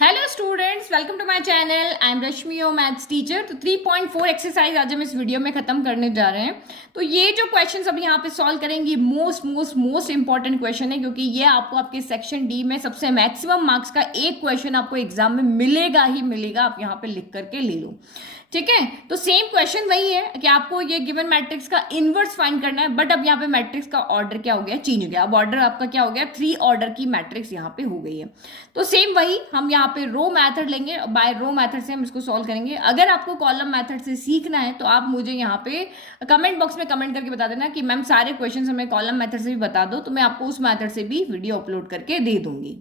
Hello students, welcome to my channel. I am Rashmi, your maths teacher. तो 3.4 exercise आज हम इस वीडियो में खत्म करने जा रहे हैं। तो ये जो क्वेश्चंस अभी यहाँ पे सॉल्व करेंगे मोस्ट इंपॉर्टेंट क्वेश्चन है, क्योंकि ये आपको आपके सेक्शन डी में सबसे मैक्सिमम मार्क्स का एक क्वेश्चन आपको एग्जाम में मिलेगा ही मिलेगा। आप यहाँ पे लिख करके ले लो, ठीक है। तो सेम क्वेश्चन वही है कि आपको ये गिवन मैट्रिक्स का इनवर्स फाइंड करना है, बट अब यहाँ पे मैट्रिक्स का ऑर्डर क्या हो गया, चेंज हो गया। अब ऑर्डर आपका क्या हो गया, 3 ऑर्डर की मैट्रिक्स यहाँ पे हो गई है। तो सेम वही हम यहाँ पे रो मेथड लेंगे, बाय रो मेथड से हम इसको सॉल्व करेंगे। अगर आपको कॉलम मेथड से सीखना है तो आप मुझे यहाँ पे कमेंट बॉक्स में कमेंट करके बता देना कि मैम सारे क्वेश्चन हमें कॉलम मेथड से भी बता दो, तो मैं आपको उस मेथड से भी वीडियो अपलोड करके दे दूंगी।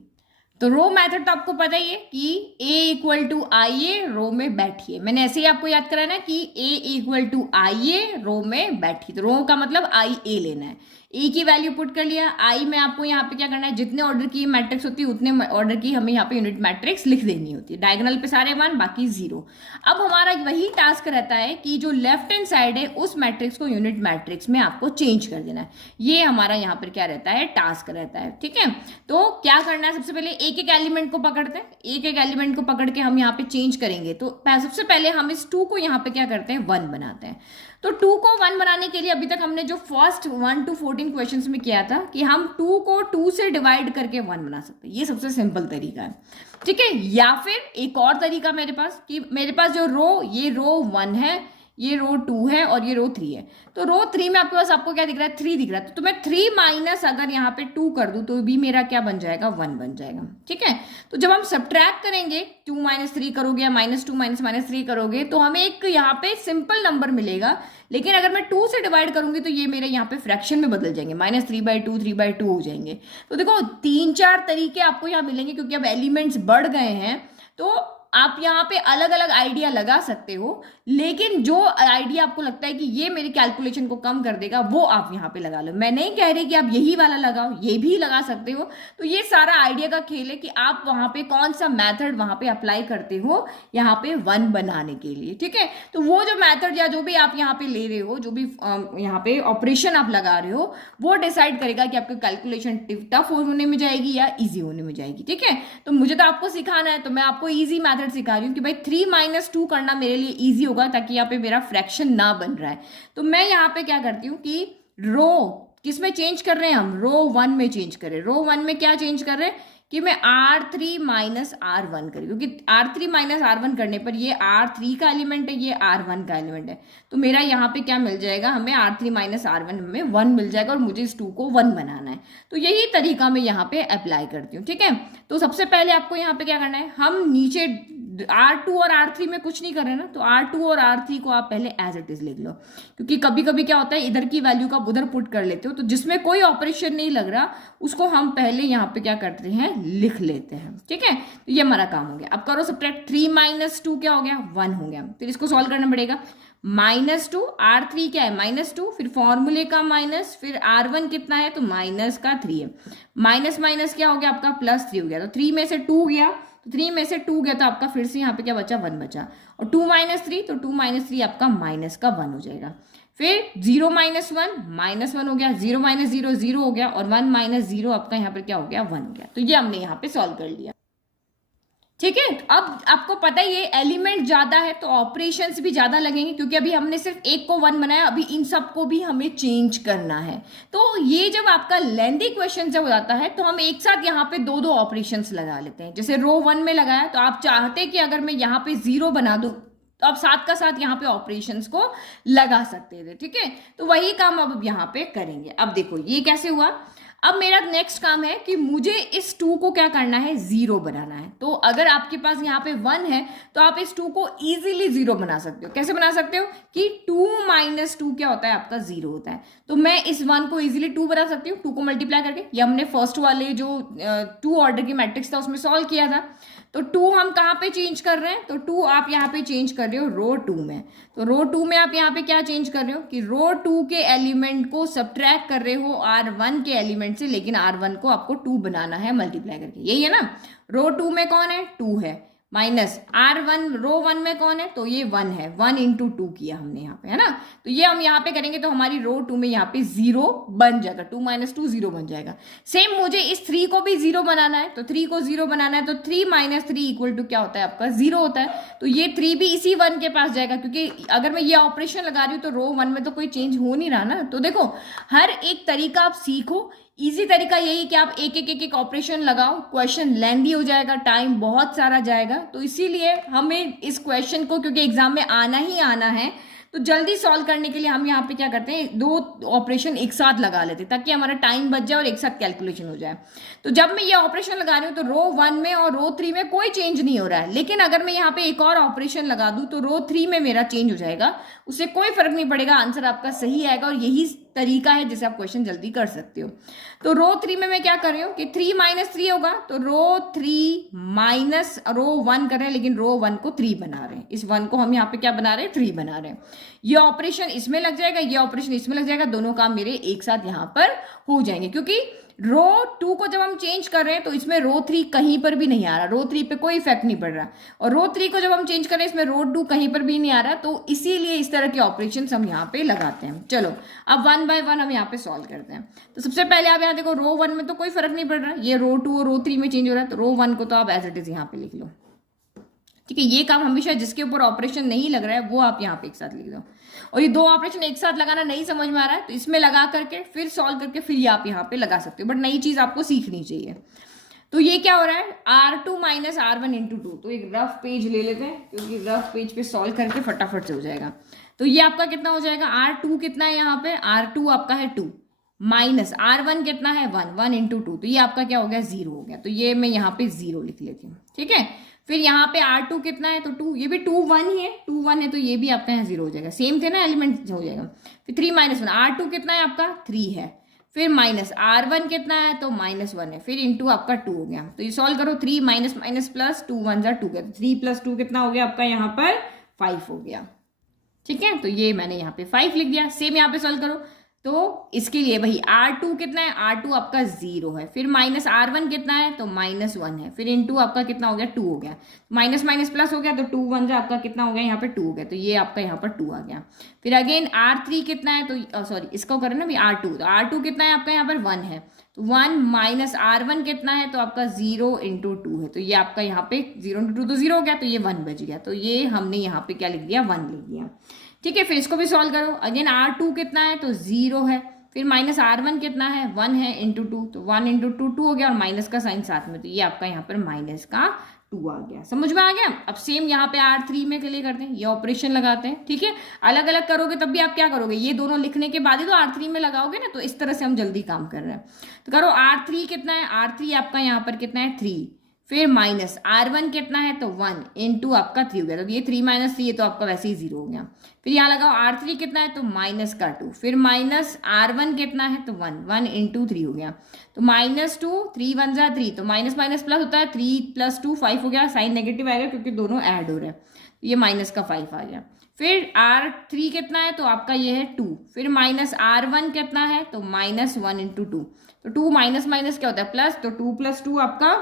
तो रो मेथड तो आपको पता ही है कि a इक्वल टू आई ए, रो में बैठिए। मैंने ऐसे ही आपको याद कराया ना कि a इक्वल टू आई ए, रो में बैठिए। तो रो का मतलब आई ए लेना है। a की वैल्यू पुट कर लिया, आई में आपको यहाँ पे क्या करना है, जितने ऑर्डर की मैट्रिक्स होती है उतने ऑर्डर की हमें यहाँ पे यूनिट मैट्रिक्स लिख देनी होती है। डायगोनल पे सारे 1 बाकी 0। अब हमारा वही टास्क रहता है कि जो लेफ्ट हैंड साइड है उस मैट्रिक्स को यूनिट मैट्रिक्स में आपको चेंज कर देना है। ये हमारा यहाँ पर क्या रहता है, टास्क रहता है, ठीक है। तो क्या करना है, सबसे पहले एक एक एलिमेंट को पकड़ते हैं, एक एक एलिमेंट को पकड़ के हम यहाँ पे चेंज करेंगे। तो सबसे पहले हम इस 2 को यहाँ पे क्या करते हैं, 1 बनाते हैं। तो 2 को 1 बनाने के लिए अभी तक हमने जो फर्स्ट 1 to 14 क्वेश्चंस में किया था कि हम 2 को 2 से डिवाइड करके 1 बना सकते हैं। ये सबसे सिंपल तरीका है, ठीक है। या फिर एक और तरीका मेरे पास कि मेरे पास जो ये रो 1 है, ये रो 2 है और ये रो 3 है। तो रो 3 में आपके पास आपको क्या दिख रहा है, 3 दिख रहा है। तो मैं 3 माइनस अगर यहाँ पे 2 कर दूं तो भी मेरा क्या बन जाएगा, 1 बन जाएगा, ठीक है। तो जब हम सब्ट्रैक्ट करेंगे, 2 माइनस 3 करोगे या -2 माइनस 3 करोगे तो हमें एक यहाँ पे सिंपल नंबर मिलेगा। लेकिन अगर मैं 2 से डिवाइड करूंगी तो ये मेरे यहाँ पे फ्रैक्शन में बदल जाएंगे, -3/2 3/2 हो जाएंगे। तो देखो 3-4 तरीके आपको यहाँ मिलेंगे, क्योंकि अब एलिमेंट्स बढ़ गए हैं। तो आप यहाँ पे अलग अलग आइडिया लगा सकते हो, लेकिन जो आइडिया आपको लगता है कि ये मेरी कैलकुलेशन को कम कर देगा वो आप यहाँ पे लगा लो। मैं नहीं कह रही कि आप यही वाला लगाओ, ये भी लगा सकते हो। तो ये सारा आइडिया का खेल है कि आप वहाँ पे कौन सा मैथड वहाँ पे अप्लाई करते हो यहाँ पे 1 बनाने के लिए, ठीक है। तो वो जो मैथड या जो भी आप यहाँ पे ले रहे हो, जो भी यहाँ पे ऑपरेशन आप लगा रहे हो, वो डिसाइड करेगा कि आपकी कैलकुलेशन टफ होने में जाएगी या ईजी होने में जाएगी, ठीक है। तो मुझे तो आपको सिखाना है, तो मैं आपको ईजी मैथड सिखा रही हूँ कि भाई 3 - 2 करना मेरे लिए इजी होगा, ताकि यहाँ पे मेरा फ्रैक्शन ना बन रहा है। तो मैं यहाँ पे क्या करती हूँ कि रो किस में चेंज कर रहे हैं, हम रो 1 में चेंज कर रहे हैं। रो 1 में क्या चेंज कर रहे हैं कि मैं R3 माइनस R1 करी, क्योंकि R3 माइनस R1 करने पर ये R3 का एलिमेंट है, ये R1 का एलिमेंट है। तो मेरा यहाँ पे क्या मिल जाएगा, हमें R3 माइनस R1 में 1 मिल जाएगा, और मुझे इस 2 को 1 बनाना है। तो यही तरीका मैं यहाँ पे अप्लाई करती हूँ, ठीक है। तो सबसे पहले आपको यहाँ पे क्या करना है, हम नीचे R2 और R3 में कुछ नहीं कर रहे ना, तो R2 और R3 को आप पहले एज इट इज लिख लो, क्योंकि कभी कभी क्या होता है इधर की वैल्यू का उधर पुट कर लेते हो, तो जिसमें कोई ऑपरेशन नहीं लग रहा उसको हम पहले यहाँ पे क्या करते हैं, लिख लेते हैं, ठीक है। तो ये हमारा काम हो गया। अब करो सब्ट्रैक्ट, 3 - 2 क्या हो गया, 1 हो गया। फिर इसको सॉल्व करना पड़ेगा। -2, R3 क्या है, -2, फिर फॉर्मूले का माइनस, फिर R1 कितना है, तो -3 है। माइनस माइनस क्या हो गया आपका, +3 हो गया। तो 3 में से 2 गया, तो 3 में से 2 गया, तो आपका फिर से यहाँ पे क्या बचा, 1 बचा। और 2 - 3, तो 2 - 3 आपका -1 हो जाएगा। फिर 0 - 1 -1 हो गया, 0 - 0 0 हो गया, और 1 - 0 आपका यहाँ पर क्या हो गया, 1 हो गया। तो ये हमने यहाँ पे सॉल्व कर लिया, ठीक है। अब आपको पता ही है एलिमेंट ज्यादा है तो ऑपरेशंस भी ज्यादा लगेंगे, क्योंकि अभी हमने सिर्फ एक को 1 बनाया, अभी इन सबको भी हमें चेंज करना है। तो ये जब आपका लेंथी क्वेश्चन जब हो जाता है तो हम एक साथ यहाँ पे 2 ऑपरेशंस लगा लेते हैं। जैसे रो 1 में लगाया, तो आप चाहते कि अगर मैं यहाँ पे 0 बना दूं तो आप साथ का साथ यहाँ पे ऑपरेशंस को लगा सकते थे, ठीक है। तो वही काम अब यहाँ पे करेंगे। अब देखो ये कैसे हुआ। अब मेरा नेक्स्ट काम है कि मुझे इस 2 को क्या करना है, 0 बनाना है। तो अगर आपके पास यहाँ पे 1 है तो आप इस 2 को इजीली 0 बना सकते हो। कैसे बना सकते हो कि 2 - 2 क्या होता है, आपका 0 होता है। तो मैं इस 1 को इजीली 2 बना सकती हूँ, 2 को मल्टीप्लाई करके। ये हमने फर्स्ट वाले जो 2 ऑर्डर की मैट्रिक्स था उसमें सॉल्व किया था। तो 2 हम कहाँ पे चेंज कर रहे हैं, तो 2 आप यहाँ पे चेंज कर रहे हो रो 2 में। तो रो 2 में आप यहाँ पे क्या चेंज कर रहे हो कि रो 2 के एलिमेंट को सब्ट्रैक्ट कर रहे हो R1 के एलिमेंट से, लेकिन R1 को आपको 2 बनाना है मल्टीप्लाई करके, यही है ना। रो 2 में कौन है, 2 है, माइनस R1 रो 1 में कौन है, तो ये 1 है, 1 इंटू 2 किया हमने यहाँ पे, है ना। तो ये हम यहाँ पे करेंगे तो हमारी रो 2 में यहाँ पे 0 बन जाएगा, 2 माइनस 2 0 बन जाएगा। सेम मुझे इस 3 को भी 0 बनाना है, तो 3 को 0 बनाना है तो 3 माइनस 3 इक्वल टू क्या होता है आपका 0 होता है। तो ये 3 भी इसी 1 के पास जाएगा, क्योंकि अगर मैं ये ऑपरेशन लगा रही हूँ तो रो 1 में तो कोई चेंज हो नहीं रहा ना। तो देखो हर एक तरीका आप सीखो, इजी तरीका यही कि आप एक एक एक एक ऑपरेशन लगाओ, क्वेश्चन लेंदी हो जाएगा, टाइम बहुत सारा जाएगा। तो इसीलिए हमें इस क्वेश्चन को, क्योंकि एग्जाम में आना ही आना है, तो जल्दी सॉल्व करने के लिए हम यहाँ पे क्या करते हैं, 2 ऑपरेशन एक साथ लगा लेते हैं ताकि हमारा टाइम बच जाए और एक साथ कैलकुलेशन हो जाए। तो जब मैं ये ऑपरेशन लगा रही हूँ तो रो 1 में और रो 3 में कोई चेंज नहीं हो रहा है, लेकिन अगर मैं यहाँ पे एक और ऑपरेशन लगा दूं तो रो 3 में मेरा चेंज हो जाएगा, उससे कोई फर्क नहीं पड़ेगा, आंसर आपका सही आएगा। और यही तरीका है जिससे आप क्वेश्चन जल्दी कर सकते हो। तो रो 3 में मैं क्या कर रही हूँ कि 3 माइनस 3 होगा, तो रो 3 माइनस रो 1 कर रहे हैं, लेकिन रो 1 को 3 बना रहे हैं, इस 1 को हम यहाँ पे क्या बना रहे हैं, 3 बना रहे हैं। ये ऑपरेशन इसमें लग जाएगा, ये ऑपरेशन इसमें लग जाएगा, दोनों काम मेरे एक साथ यहाँ पर हो जाएंगे। क्योंकि रो 2 को जब हम चेंज कर रहे हैं तो इसमें रो 3 कहीं पर भी नहीं आ रहा, रो 3 पे कोई इफेक्ट नहीं पड़ रहा, और रो 3 को जब हम चेंज कर रहे हैं इसमें रो 2 कहीं पर भी नहीं आ रहा। तो इसीलिए इस तरह के ऑपरेशन हम यहाँ पे लगाते हैं। चलो अब 1 बाय 1 हम यहाँ पे सॉल्व करते हैं। तो सबसे पहले आप यहाँ देखो, रो 1 में तो कोई फर्क नहीं पड़ रहा, ये रो 2 और रो 3 में चेंज हो रहा है, तो रो 1 को तो आप एज इट इज यहाँ पे लिख लो, ठीक है। ये काम हमेशा जिसके ऊपर ऑपरेशन नहीं लग रहा है वो आप यहाँ पे एक साथ लिख दो। और ये 2 ऑपरेशन एक साथ लगाना नहीं समझ में आ रहा है तो इसमें लगा करके फिर सॉल्व करके फिर ये आप यहाँ पे लगा सकते हो, बट नई चीज आपको सीखनी चाहिए। तो ये क्या हो रहा है, R2 माइनस R1 इंटू 2। तो एक रफ पेज ले लेते हैं, क्योंकि रफ पेज पे सॉल्व करके फटाफट से हो जाएगा। तो ये आपका कितना हो जाएगा, R2 कितना है यहाँ पे, R2 आपका है 2 माइनस R1 कितना है 1, 1 इंटू 2, तो ये आपका क्या हो गया 0 हो गया। तो ये मैं यहाँ पे 0 लिख लेती हूँ, ठीक है। फिर यहाँ पे R2 कितना है, तो 2, ये भी 2 1 ही है, 2 1 है, तो ये भी आपका यहाँ 0 हो जाएगा, सेम थे ना एलिमेंट हो जाएगा। फिर 3 माइनस 1, R2 कितना है आपका 3 है, फिर माइनस R1 कितना है, तो माइनस 1 है, फिर इंटू आपका 2 हो गया। तो ये सॉल्व करो, 3 माइनस माइनस प्लस 2 1 जा 2 गया, तो 3 प्लस 2 कितना हो गया आपका यहाँ पर 5 हो गया, ठीक है। तो ये मैंने यहाँ पे 5 लिख दिया। सेम यहाँ पे सॉल्व करो, तो इसके लिए वही R2 कितना है, R2 आपका 0 है, फिर माइनस R1 कितना है, तो माइनस 1 है, फिर इंटू आपका कितना हो गया 2 हो गया, माइनस माइनस प्लस हो गया, तो 2 1 जा आपका कितना हो गया यहाँ पे 2 हो गया, तो ये आपका यहाँ पर 2 आ गया। फिर अगेन R3 कितना है, तो सॉरी इसको करें ना भी R2, तो R2 कितना है आपका यहाँ पर 1 है, तो 1 माइनस R1 कितना है, तो आपका 0 इंटू 2 है, तो ये आपका यहाँ पे 0 इंटू 2 तो 0 हो गया, तो ये 1 बच गया, तो ये हमने यहाँ पे क्या लिख दिया 1 लिख दिया, ठीक है। फिर इसको भी सॉल्व करो, अगेन R2 कितना है, तो 0 है, फिर माइनस R1 कितना है 1 है इंटू 2, तो 1 इंटू 2 2 हो गया, और माइनस का साइन साथ में, तो ये आपका यहाँ पर माइनस का 2 आ गया। समझ में आ गया। अब सेम यहाँ पे R3 में के लिए करते हैं, ये ऑपरेशन लगाते हैं, ठीक है। अलग अलग करोगे तब भी आप क्या करोगे, ये दोनों लिखने के बाद ही तो R3 में लगाओगे ना, तो इस तरह से हम जल्दी काम कर रहे हैं। तो करो R3 कितना है, R3 आपका यहाँ पर कितना है 3, फिर माइनस R1 कितना है, तो 1 इंटू आपका 3 हो गया, तो ये 3 माइनस 3 है, तो आपका वैसे ही 0 हो गया। फिर यहाँ लगाओ R3 कितना है, तो माइनस का 2, फिर माइनस R1 कितना है, तो 1, 1 इंटू 3 हो गया, तो माइनस 2, 3 1 जा 3, तो माइनस माइनस प्लस होता है, 3 प्लस 2 5 हो गया, साइन नेगेटिव आएगा क्योंकि दोनों ऐड हो रहे हैं, तो ये माइनस का 5 आ गया। फिर R3 कितना है, तो आपका ये है 2, फिर माइनस R1 कितना है, तो माइनस 1 इंटू 2, तो 2 माइनस माइनस क्या होता है प्लस, तो 2 प्लस 2 आपका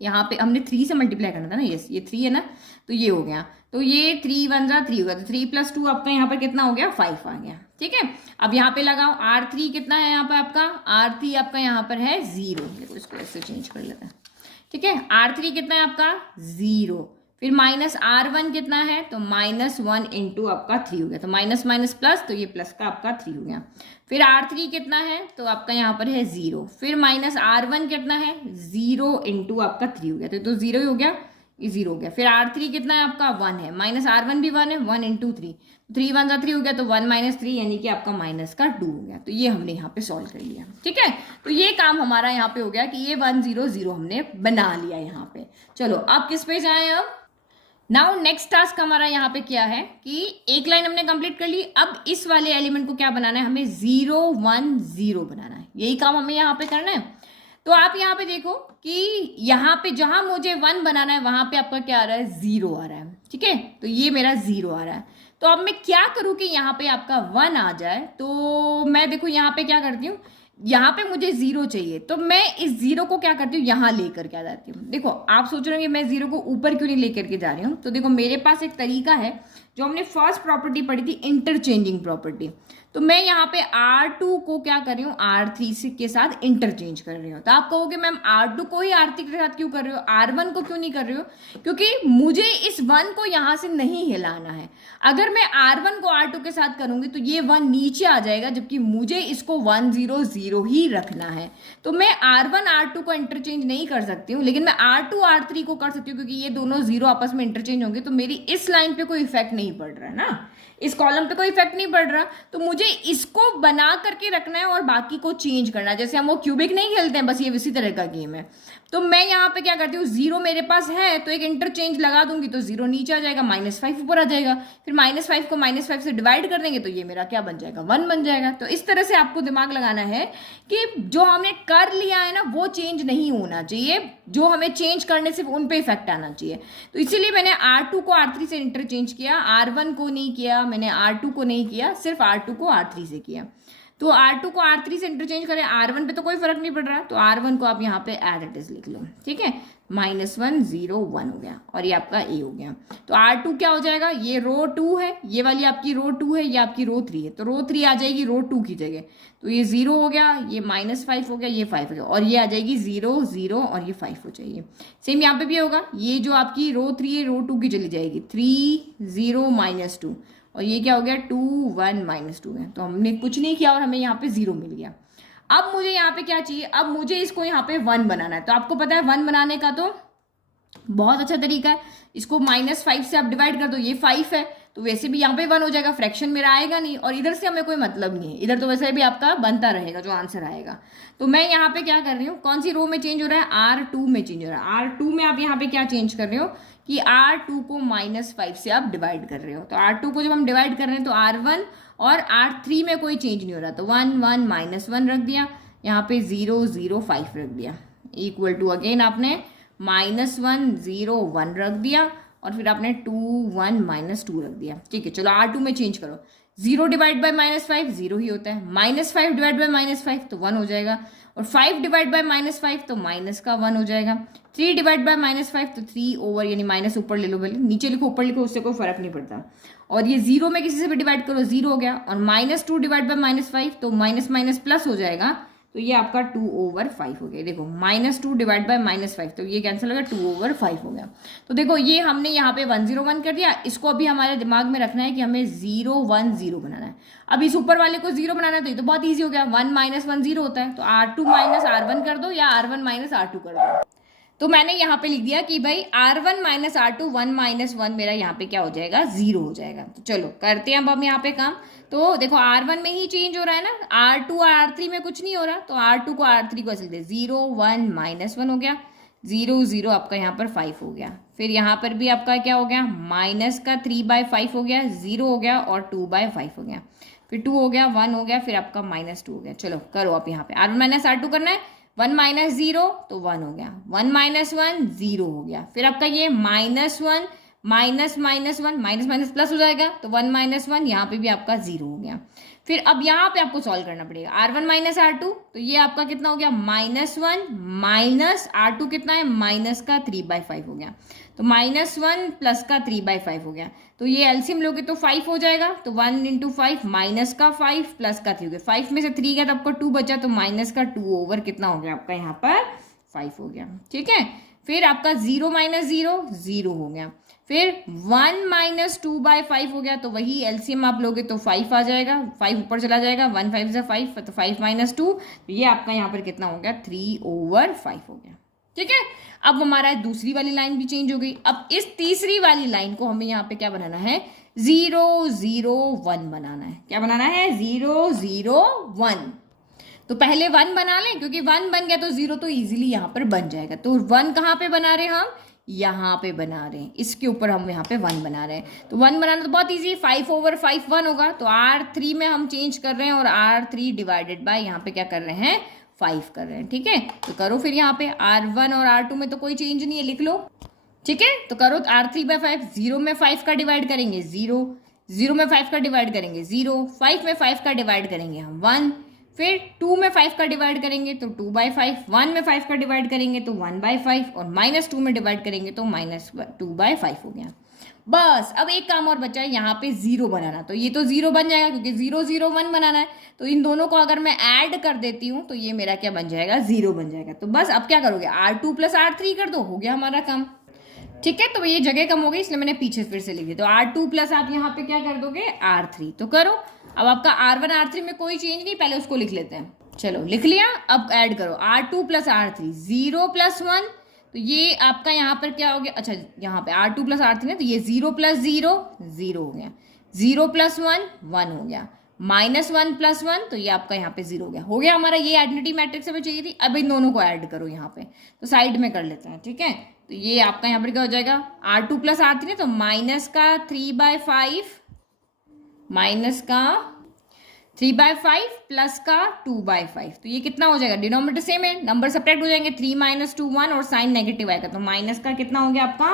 यहाँ पे हमने 3 से मल्टीप्लाई करना था ना, यस ये 3 है ना, तो ये हो गया, तो ये 3 1 जा 3 हो गया, तो 3 प्लस 2 आपका यहाँ पर कितना हो गया 5 आ गया, ठीक है। अब यहाँ पे लगाओ R3 कितना है यहाँ पर आपका, R3 आपका यहाँ पर है 0, देखो इसको ऐसे चेंज कर लेते हैं, ठीक है। R3 कितना है आपका 0, फिर माइनस R1 कितना है, तो माइनस 1 इंटू आपका 3 हो गया, तो माइनस माइनस प्लस, तो ये प्लस का आपका 3 हो गया। फिर R3 कितना है, तो आपका यहाँ पर है 0, फिर माइनस R1 कितना है 0 इंटू आपका 3 हो गया, तो 0 ही हो गया, ये 0 हो गया। फिर R3 कितना है आपका 1 है, माइनस R1 भी 1 है, 1 इंटू 3, 3 1 3 हो गया, तो 1 माइनस 3 यानी कि आपका माइनस का 2 हो गया। तो ये हमने यहाँ पे सॉल्व कर लिया, ठीक है। तो ये काम हमारा यहाँ पे हो गया कि ये 1 0 0 हमने बना लिया यहाँ पे। चलो अब किस पे जाए, अब नाउ नेक्स्ट टास्क हमारा यहाँ पे क्या है कि एक लाइन हमने कंप्लीट कर ली, अब इस वाले एलिमेंट को क्या बनाना है, हमें 0 1 0 बनाना है, यही काम हमें यहाँ पे करना है। तो आप यहाँ पे देखो कि यहाँ पे जहां मुझे 1 बनाना है वहां पे आपका क्या आ रहा है 0 आ रहा है, ठीक है। तो ये मेरा 0 आ रहा है, तो अब मैं क्या करूँ कि यहाँ पे आपका 1 आ जाए। तो मैं देखो यहाँ पे क्या करती हूँ, यहाँ पे मुझे जीरो चाहिए, तो मैं इस जीरो को क्या करती हूँ, यहाँ लेकर के आ जाती हूँ। देखो आप सोच रहे होंगे मैं जीरो को ऊपर क्यों नहीं लेकर के जा रही हूँ, तो देखो मेरे पास एक तरीका है जो हमने फर्स्ट प्रॉपर्टी पढ़ी थी, इंटरचेंजिंग प्रॉपर्टी। तो मैं यहाँ पे R2 को क्या कर रही हूँ, R3 के साथ इंटरचेंज कर रही हूँ। तो आप कहोगे मैम R2 को ही R3 के साथ क्यों कर रहे हो, R1 को क्यों नहीं कर रहे हो, क्योंकि मुझे इस 1 को यहाँ से नहीं हिलाना है। अगर मैं R1 को R2 के साथ करूंगी तो ये 1 नीचे आ जाएगा, जबकि मुझे इसको 1 0 0 ही रखना है। तो मैं R1 R2 को इंटरचेंज नहीं कर सकती हूँ, लेकिन मैं R2 R3 को कर सकती हूँ, क्योंकि ये दोनों जीरो आपस में इंटरचेंज होंगे। तो मेरी इस लाइन पे कोई इफेक्ट नहीं पड़ रहा है ना, इस कॉलम पे कोई इफेक्ट नहीं पड़ रहा। तो मुझे इसको बना करके रखना है और बाकी को चेंज करना है। जैसे हम वो क्यूबिक नहीं खेलते हैं, बस ये इसी तरह का गेम है। तो मैं यहाँ पे क्या करती हूँ, जीरो मेरे पास है तो एक इंटरचेंज लगा दूंगी, तो जीरो नीचे आ जाएगा, -5 ऊपर आ जाएगा। फिर -5 को -5 से डिवाइड कर देंगे तो ये मेरा क्या बन जाएगा, 1 बन जाएगा। तो इस तरह से आपको दिमाग लगाना है कि जो हमने कर लिया है ना वो चेंज नहीं होना चाहिए, जो हमें चेंज करने से उन पे इफेक्ट आना चाहिए। तो इसीलिए मैंने R2 को R3 से इंटरचेंज किया, R1 को नहीं किया, मैंने R2 को नहीं किया, सिर्फ R2 को R3 से किया। तो R2 को R3 से इंटरचेंज करें, R1 पे तो कोई फर्क नहीं पड़ रहा, तो R1 को आप यहाँ पे एज इट इज लिख लो, ठीक है। -1 0 1 हो गया और ये आपका A हो गया। तो R2 क्या हो जाएगा, ये रो 2 है, ये वाली आपकी रो 2 है, ये आपकी रो 3 है, तो रो 3 आ जाएगी रो 2 की जगह। तो ये 0 हो गया, ये -5 हो गया, ये 5 हो गया, और ये आ जाएगी 0 0 और ये 5 हो जाएगी। सेम यहाँ पे भी होगा, ये जो आपकी रो 3 है रो 2 की चली जाएगी, 3 0 -2, और ये क्या हो गया 2 1 -2 है। तो हमने कुछ नहीं किया और हमें यहाँ पे 0 मिल गया। अब मुझे यहाँ पे क्या चाहिए, अब मुझे इसको यहाँ पे 1 बनाना है। तो आपको पता है 1 बनाने का तो बहुत अच्छा तरीका है, इसको -5 से आप डिवाइड कर दो, ये 5 है तो वैसे भी यहाँ पे 1 हो जाएगा, फ्रैक्शन मेरा आएगा नहीं, और इधर से हमें कोई मतलब नहीं है, इधर तो वैसे भी आपका बनता रहेगा जो आंसर आएगा। तो मैं यहाँ पे क्या कर रही हूँ, कौन सी रो में चेंज हो रहा है, R2 में चेंज हो रहा है। R2 में आप यहाँ पे क्या चेंज कर रहे हो कि R2 को -5 से आप डिवाइड कर रहे हो। तो R2 को जब हम डिवाइड कर रहे हैं तो R1 और R3 में कोई चेंज नहीं हो रहा, तो 1 1 -1 रख दिया, यहाँ पे 0 0 5 रख दिया, इक्वल टू अगेन आपने -1 0 1 रख दिया, और फिर आपने 2 1 -2 रख दिया। ठीक है, चलो R2 में चेंज करो, 0 डिवाइड बाय -5 0 ही होता है, -5 डिवाइड बाय -5 तो 1 हो जाएगा, और 5 डिवाइड बाय -5 तो माइनस का 1 हो जाएगा, 3 डिवाइड बाय -5 तो 3 ओवर, यानी माइनस ऊपर ले लो, भले नीचे लिखो ऊपर लिखो, उससे कोई फर्क नहीं पड़ता। और ये 0 में किसी से भी डिवाइड करो 0 हो गया, और -2 डिवाइड बाय -5 तो माइनस माइनस प्लस हो जाएगा, तो ये आपका 2/5 हो गया। देखो -2 डिवाइड बाय -5 तो ये कैंसिल हो गया, 2/5 हो गया। तो देखो ये हमने यहाँ पे 1 0 1 कर दिया, इसको अभी हमारे दिमाग में रखना है कि हमें 0 1 0 बनाना है। अब इस ऊपर वाले को 0 बनाना है तो ये तो बहुत ईजी हो गया, 1 - 1 0 होता है, तो R2 - R1 कर दो या R1 - R2 कर दो। तो मैंने यहाँ पे लिख दिया कि भाई R1 - R2 1 - 1 मेरा यहाँ पे क्या हो जाएगा, 0 हो जाएगा। तो चलो करते हैं अब हम यहाँ पे काम। तो देखो R1 में ही चेंज हो रहा है ना, R2 और R3 में कुछ नहीं हो रहा, तो R2 को R3 को ऐसे लिखते 0 1 -1 हो गया, 0 0 आपका यहाँ पर 5 हो गया, फिर यहाँ पर भी आपका क्या हो गया, -3/5 हो गया, 0 हो गया, और 2/5 हो गया, फिर 2 हो गया, 1 हो गया, फिर आपका -2 हो गया। चलो करो आप यहाँ पे R1 - R2 करना है, 1 - 0 तो 1 हो गया, 1 - 1 0 हो गया, फिर आपका ये -1 माइनस माइनस प्लस हो जाएगा, तो 1 - 1 यहाँ पे भी आपका 0 हो गया। फिर अब यहाँ पे आपको सॉल्व करना पड़ेगा, R1 - R2 तो ये आपका कितना हो गया, -1 माइनस R2 कितना है, -3/5 हो गया, तो -1 प्लस का 3/5 हो गया, तो ये एलसीएम लोगे तो 5 हो जाएगा, तो 1 × 5 -5 प्लस का 3 हो गया, 5 में से 3 गया तो आपको 2 बचा, तो -2 ओवर कितना हो गया आपका यहाँ पर 5 हो गया। ठीक है, फिर आपका 0 - 0 0 हो गया, फिर 1 - 2/5 हो गया, तो वही एलसीएम आप लोगे तो 5 आ जाएगा, 5 ऊपर चला जाएगा, 1 5 से 5 तो 5 - 2, तो ये आपका यहाँ पर कितना हो गया, 3/5 हो गया। ठीक है, अब हमारा दूसरी वाली लाइन भी चेंज हो गई। अब इस तीसरी वाली लाइन को हमें यहाँ पे क्या बनाना है, 0 0 1 बनाना है। क्या बनाना है, 0 0 1। तो पहले 1 बना लें, क्योंकि 1 बन गया तो 0 तो इजीली यहाँ पर बन जाएगा। तो 1 कहाँ पे बना रहे हैं हम, यहाँ पे बना रहे हैं, इसके ऊपर हम यहाँ पे 1 बना रहे हैं। तो 1 बनाना तो बहुत इजी, 5/5 1 होगा, तो R3 में हम चेंज कर रहे हैं, और R3 डिवाइडेड बाय यहाँ पे क्या कर रहे हैं, 5 कर रहे हैं। ठीक है, तो करो फिर यहाँ पे R1 और R2 में तो कोई चेंज नहीं है, लिख लो। ठीक है, तो करो R3/5, 0 में 5 का डिवाइड करेंगे 0, 0 में 5 का डिवाइड करेंगे 0, 5 में 5 का डिवाइड करेंगे हम 1, फिर 2 में 5 का डिवाइड करेंगे तो 2/5, 1 में 5 का डिवाइड करेंगे तो 1/5 और -2 में डिवाइड करेंगे तो -2/5 हो गया। बस अब एक काम और बचा है यहाँ पे 0 बनाना, तो ये तो 0 बन जाएगा क्योंकि 0 0 1 बनाना है। तो इन दोनों को अगर मैं ऐड कर देती हूँ तो ये मेरा क्या बन जाएगा, 0 बन जाएगा। तो बस अब क्या करोगे, R2 + R3 कर दो, हो गया हमारा काम। ठीक है, तो ये जगह कम हो गई इसलिए मैंने पीछे फिर से लिख दिया। तो R2 प्लस आप यहाँ पे क्या कर दोगे, R3। तो करो, अब आपका R1 R3 में कोई चेंज नहीं, पहले उसको लिख लेते हैं। चलो लिख लिया, अब ऐड करो R2 + R3, 0 + 1, तो ये आपका यहाँ पर क्या हो गया, अच्छा यहाँ पे R2 + R3 है तो ये 0 + 0 0 हो गया, 0 + 1 1 हो गया, -1 + 1 तो ये आपका यहाँ पे 0 हो गया हमारा। ये आइडेंटिटी मैट्रिक्स हमें चाहिए थी। अब इन दोनों को ऐड करो यहाँ पे, तो साइड में कर लेते हैं। ठीक है, तो ये आपका यहाँ पर क्या हो जाएगा, R2 + R3 तो -3/5 -3/5 +2/5, तो ये कितना हो जाएगा, डिनोमिनेटर सेम है, नंबर सब्ट्रैक्ट हो जाएंगे, 3 - 2 1 और साइन नेगेटिव आएगा तो माइनस का कितना हो गया आपका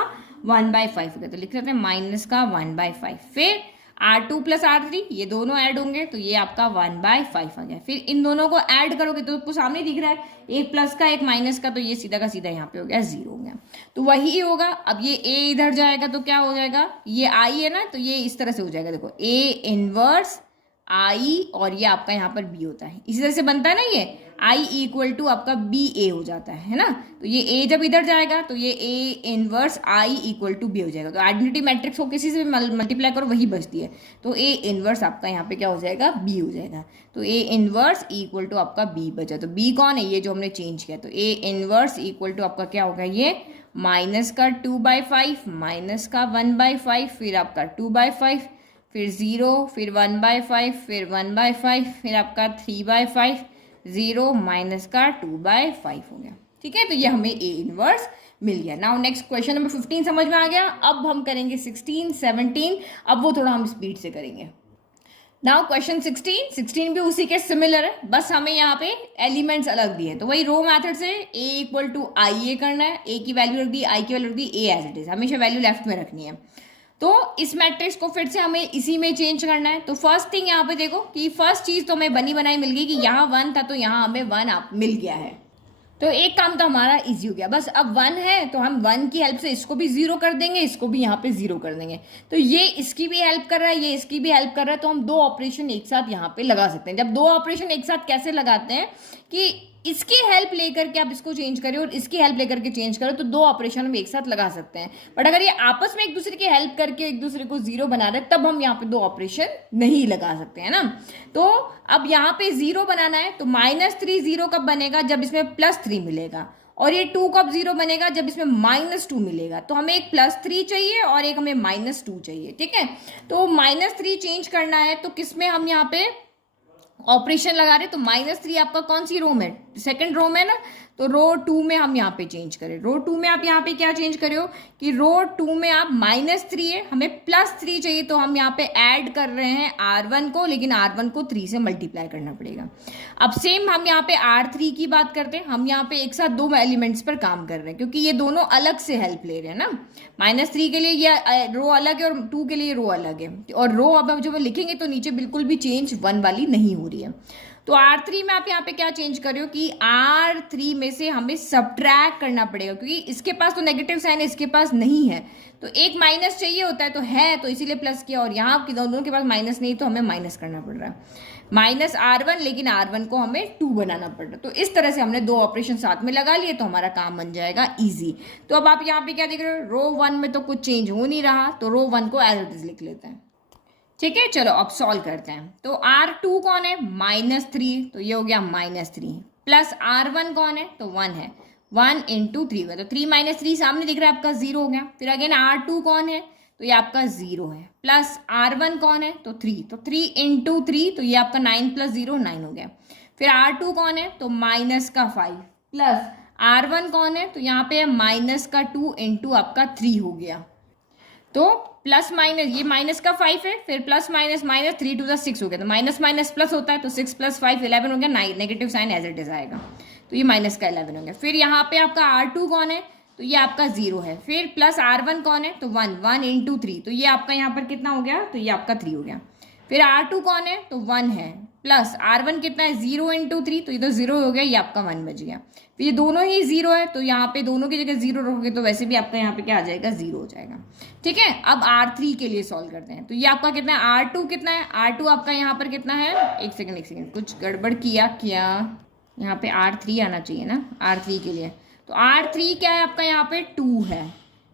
1/5 हो गया। तो लिख लेते हैं -1/5। फिर R2 + R3 ये दोनों ऐड होंगे तो ये आपका 1/5 आ गया। फिर इन दोनों को ऐड करोगे तो आपको सामने दिख रहा है, एक प्लस का एक माइनस का, तो ये सीधा का सीधा यहाँ पे हो गया 0 हो गया। तो वही होगा, अब ये A इधर जाएगा तो क्या हो जाएगा, ये I है ना, तो ये इस तरह से हो जाएगा, देखो A इनवर्स I और ये आपका यहाँ पर B होता है, इसी तरह से बनता है ना, ये I = आपका BA हो जाता है ना। तो ये A जब इधर जाएगा तो ये A इनवर्स I = B हो जाएगा। तो आइडेंटिटी मैट्रिक्स को किसी से भी मल्टीप्लाई करो वही बचती है, तो A इनवर्स आपका यहाँ पे क्या हो जाएगा, B हो जाएगा। तो A इनवर्स = आपका B बचा, तो B कौन है, ये जो हमने चेंज किया। तो A इनवर्स = आपका क्या होगा, ये -2/5 -1/5 फिर आपका 2/5 फिर 0 फिर 1/5 फिर 1/5 फिर आपका 3/5 0 -2/5 हो गया। ठीक है, तो ये हमें A इनवर्स मिल गया। नाउ नेक्स्ट क्वेश्चन नंबर 15 समझ में आ गया। अब हम करेंगे 16 17, अब वो थोड़ा हम स्पीड से करेंगे। नाउ क्वेश्चन 16 भी उसी के सिमिलर है, बस हमें यहाँ पे एलिमेंट्स अलग दिए, तो वही रो मेथड से A = IA करना है, A की वैल्यू रख दी, I की वैल्यू रख दी, A एज इट इज, हमेशा वैल्यू लेफ्ट में रखनी है। तो इस मैट्रिक्स को फिर से हमें इसी में चेंज करना है। तो फर्स्ट थिंग यहाँ पे देखो कि फर्स्ट चीज तो हमें बनी बनाई मिल गई कि यहाँ 1 था तो यहाँ हमें 1 मिल गया है, तो एक काम तो हमारा इजी हो गया। बस अब 1 है तो हम 1 की हेल्प से इसको भी 0 कर देंगे, इसको भी यहाँ पे 0 कर देंगे। तो ये इसकी भी हेल्प कर रहा है, ये इसकी भी हेल्प कर रहा है, तो हम 2 ऑपरेशन एक साथ यहाँ पे लगा सकते हैं। जब 2 ऑपरेशन एक साथ कैसे लगाते हैं कि इसकी हेल्प लेकर के आप इसको चेंज करें और इसकी हेल्प लेकर के चेंज करो, तो 2 ऑपरेशन हम एक साथ लगा सकते हैं। बट अगर ये आपस में एक दूसरे की हेल्प करके एक दूसरे को 0 बना रहे तब हम यहाँ पे 2 ऑपरेशन नहीं लगा सकते हैं ना। तो अब यहाँ पे 0 बनाना है, तो -3 0 कब बनेगा, जब इसमें +3 मिलेगा, और ये 2 कब 0 बनेगा, जब इसमें -2 मिलेगा। तो हमें एक +3 चाहिए और एक हमें -2 चाहिए। ठीक है, तो -3 चेंज करना है तो किसमें हम यहाँ पे ऑपरेशन लगा रहे, तो -3 आपका कौन सी रो में, सेकंड रो में ना, तो रो 2 में हम यहाँ पे चेंज करें। रो 2 में आप यहाँ पे क्या चेंज करो कि रो 2 में आप -3 है, हमें +3 चाहिए, तो हम यहाँ पे ऐड कर रहे हैं R1 को, लेकिन R1 को 3 से मल्टीप्लाई करना पड़ेगा। अब सेम हम यहाँ पे R3 की बात करते हैं, हम यहाँ पे एक साथ 2 एलिमेंट्स पर काम कर रहे हैं क्योंकि ये दोनों अलग से हेल्प ले रहे हैं ना। -3 के लिए ये रो अलग है और 2 के लिए रो अलग है, और रो अब जब लिखेंगे तो नीचे बिल्कुल भी चेंज 1 वाली नहीं हो रही है। तो R3 में आप यहाँ पे क्या चेंज कर रहे हो कि R3 में से हमें सब्ट्रैक्ट करना पड़ेगा, क्योंकि इसके पास तो नेगेटिव साइन है, इसके पास नहीं है, तो एक माइनस चाहिए होता है, तो है तो इसीलिए प्लस किया, और यहाँ आपके दोनों के पास माइनस नहीं तो हमें माइनस करना पड़ रहा है -R1, लेकिन R1 को हमें 2 बनाना पड़ रहा है। तो इस तरह से हमने 2 ऑपरेशन साथ में लगा लिए तो हमारा काम बन जाएगा ईजी। तो अब आप यहाँ पे क्या देख रहे हो, रो 1 में तो कुछ चेंज हो नहीं रहा, तो रो 1 को एज इट इज लिख लेते हैं। ठीक है, चलो अब सॉल्व करते हैं। तो R2 कौन है, -3, तो ये हो गया -3, प्लस R1 कौन है, तो 1 है, 1 × 3 हुआ, तो 3 - 3 सामने दिख रहा है आपका 0 हो गया। फिर अगेन R2 कौन है, तो ये आपका 0 है, प्लस R1 कौन है, तो 3, तो 3 × 3, तो ये आपका 9 + 0 9 हो गया। फिर R2 कौन है, तो -5, प्लस R1 कौन है, तो यहाँ पे -2 × आपका 3 हो गया। तो प्लस माइनस, ये माइनस का 5 है, फिर प्लस माइनस माइनस 3 × 6 हो गया, तो माइनस माइनस प्लस होता है, तो 6 + 5 11 हो गया, negative sign as it is आएगा, तो ये माइनस का 11 हो गया। फिर यहाँ पे आपका R2 कौन है, तो ये आपका 0 है, फिर प्लस R1 कौन है, तो 1 × 3, तो ये आपका यहाँ पर कितना हो गया, तो ये आपका 3 हो गया। फिर R2 कौन है, तो 1 है, प्लस R1 कितना है 0 इंटू 3, तो ये तो 0 हो गया, ये आपका 1 बच गया। फिर ये दोनों ही 0 है, तो यहाँ पे दोनों की जगह 0 रखोगे तो वैसे भी आपका यहाँ पे क्या आ जाएगा 0 हो जाएगा। ठीक है, अब R3 के लिए सॉल्व करते हैं। तो ये आपका कितना है, R2 कितना है, R2 आपका यहाँ पर कितना है, एक सेकेंड कुछ गड़बड़ किया यहाँ पे R3 आना चाहिए ना R3 के लिए। तो R3 क्या है आपका यहाँ पे 2 है,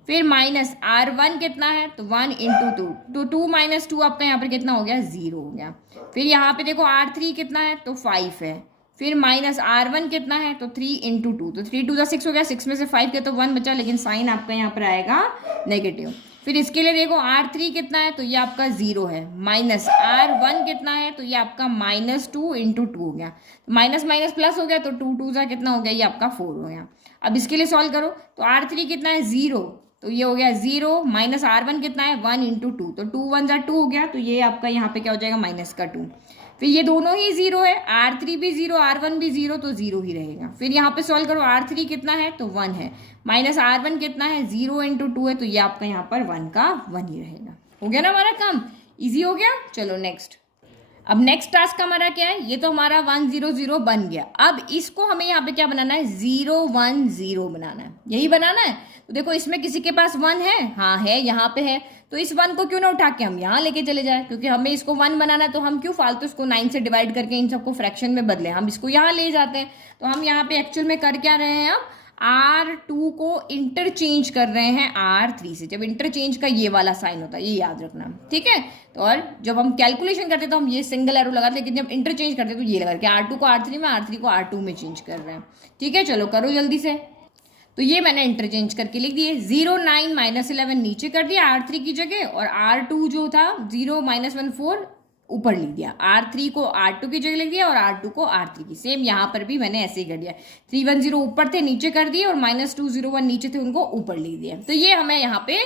फिर माइनस R1 कितना है, तो 1 इंटू 2, तो 2 माइनस 2 आपका यहाँ पर कितना हो गया 0 हो गया। फिर यहाँ पे देखो R3 कितना है, तो 5 है, फिर माइनस R1 कितना है, तो 3 इंटू 2, तो 3 2 6 हो गया, 6 में से 5 के तो 1 बचा, लेकिन साइन आपका यहाँ पर आएगा नेगेटिव। फिर इसके लिए देखो R3 कितना है, तो ये आपका 0 है, माइनस R1 कितना है, तो ये आपका माइनस 2 इंटू 2 हो गया, माइनस माइनस प्लस हो गया, तो 2 2 जा कितना हो गया, ये आपका 4 हो गया। अब इसके लिए सॉल्व करो, तो R3 कितना है 0, तो ये हो गया 0, माइनस R1 कितना है 1 इंटू 2, तो 2 1 जा 2 हो गया, तो ये आपका यहाँ पे क्या हो जाएगा माइनस का 2। फिर ये दोनों ही 0 है, R3 भी 0 R1 भी 0, तो 0 ही रहेगा। फिर यहाँ पे सॉल्व करो, R3 कितना है, तो 1 है, माइनस R1 कितना है 0 इंटू 2 है, तो ये आपका यहाँ पर 1 का 1 ही रहेगा। हो गया ना हमारा काम, ईजी हो गया। चलो नेक्स्ट, अब नेक्स्ट टास्क हमारा क्या है, ये तो हमारा 1 0 0 बन गया। अब इसको हमें यहाँ पे क्या बनाना है, 0 1 0 बनाना है, यही बनाना है। तो देखो इसमें किसी के पास 1 है, हाँ है, यहाँ पे है, तो इस 1 को क्यों ना उठा के हम यहाँ लेके चले जाए, क्योंकि हमें इसको 1 बनाना है, तो हम क्यों फालतू इसको 9 से डिवाइड करके इन सबको फ्रैक्शन में बदले, हम इसको यहाँ ले जाते हैं। तो हम यहाँ पे एक्चुअल में कर क्या रहे हैं, अब R2 को इंटरचेंज कर रहे हैं R3 से। जब इंटरचेंज का ये वाला साइन होता है, ये याद रखना, ठीक है। तो और जब हम कैलकुलेशन करते तो हम ये सिंगल एरो लगाते, लेकिन जब इंटरचेंज करते तो ये लगा के R2 को R3 में, R3 को R2 में चेंज कर रहे हैं। ठीक है, चलो करो जल्दी से। तो ये मैंने इंटरचेंज करके लिख दिए, 0 9 माइनस 11 नीचे कर दिया R3 की जगह, और R2 जो था 0 माइनस 1 4 ऊपर लिख दिया, R3 को R2 की जगह लिख दिया और R2 को R3 की। सेम यहाँ पर भी मैंने ऐसे ही कर दिया, 3 1 0 ऊपर थे नीचे कर दिए, और माइनस 2 0 1 नीचे थे उनको ऊपर लिख दिया। तो ये हमें यहाँ पे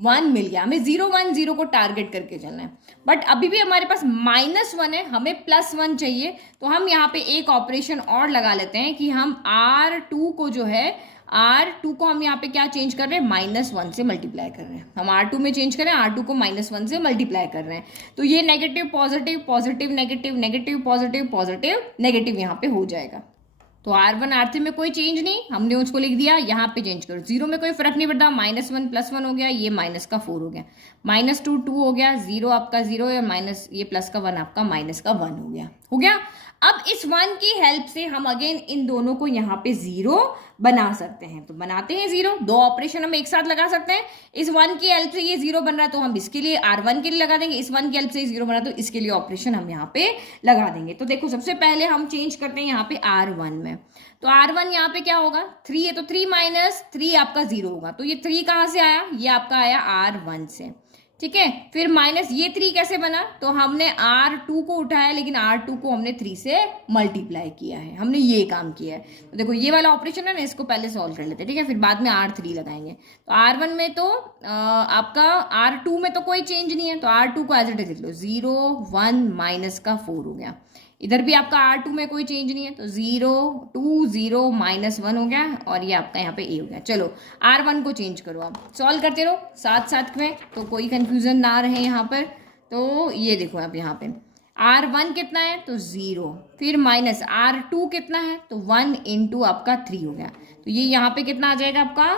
1 मिल गया। हमें 0 1 0 को टारगेट करके चलना है, बट अभी भी हमारे पास -1 है, हमें +1 चाहिए। तो हम यहाँ पे एक ऑपरेशन और लगा लेते हैं कि हम R2 को जो है, R2 को हम यहाँ पे क्या चेंज कर रहे हैं, -1 से मल्टीप्लाई कर रहे हैं। हम R2 में चेंज करें, R2 को -1 से मल्टीप्लाई कर रहे हैं। तो ये negative positive positive negative negative positive positive negative यहाँ पे हो जाएगा। तो R1 R3 में कोई चेंज नहीं, हमने उसको लिख दिया, यहाँ पे चेंज करो, 0 में कोई फर्क नहीं पड़ता, -1 +1 हो गया, ये माइनस का 4 हो गया, -2 2 हो गया, 0 आपका 0 है, माइनस ये प्लस का 1 आपका माइनस का 1 हो गया। हो गया। अब इस 1 की हेल्प से हम अगेन इन दोनों को यहाँ पे 0 बना सकते हैं। तो बनाते हैं 0, दो ऑपरेशन हम एक साथ लगा सकते हैं। इस 1 की हेल्प से ये 0 बन रहा है, तो हम इसके लिए R1 के लिए लगा देंगे, इस 1 की हेल्प से 0 बन रहा है, तो इसके लिए ऑपरेशन हम यहाँ पे लगा देंगे। तो देखो सबसे पहले हम चेंज करते हैं यहाँ पे R1 में। तो R1 यहाँ पे क्या होगा, 3 है, तो 3 माइनस 3 आपका 0 होगा। तो ये 3 कहाँ से आया, ये आपका आया R1 से। ठीक है, फिर माइनस ये 3 कैसे बना, तो हमने R2 को उठाया, लेकिन R2 को हमने 3 से मल्टीप्लाई किया है, हमने ये काम किया है। तो देखो ये वाला ऑपरेशन है ना, इसको पहले सॉल्व कर लेते हैं, ठीक है, फिर बाद में R3 लगाएंगे। तो R1 में तो आपका R2 में तो कोई चेंज नहीं है, तो R2 को एज इट इज लिख लो, 0 1 माइनस का 4 हो गया। इधर भी आपका R2 में कोई चेंज नहीं है, तो 0 2 0 -1 हो गया, और ये आपका यहाँ पे A हो गया। चलो R1 को चेंज करो, आप सॉल्व करते रहो साथ साथ में, तो कोई कंफ्यूजन ना रहे यहाँ पर। तो ये देखो आप यहाँ पे R1 कितना है, तो 0, फिर माइनस R2 कितना है, तो 1 इंटू आपका 3 हो गया। तो ये यहाँ पे कितना आ जाएगा आपका,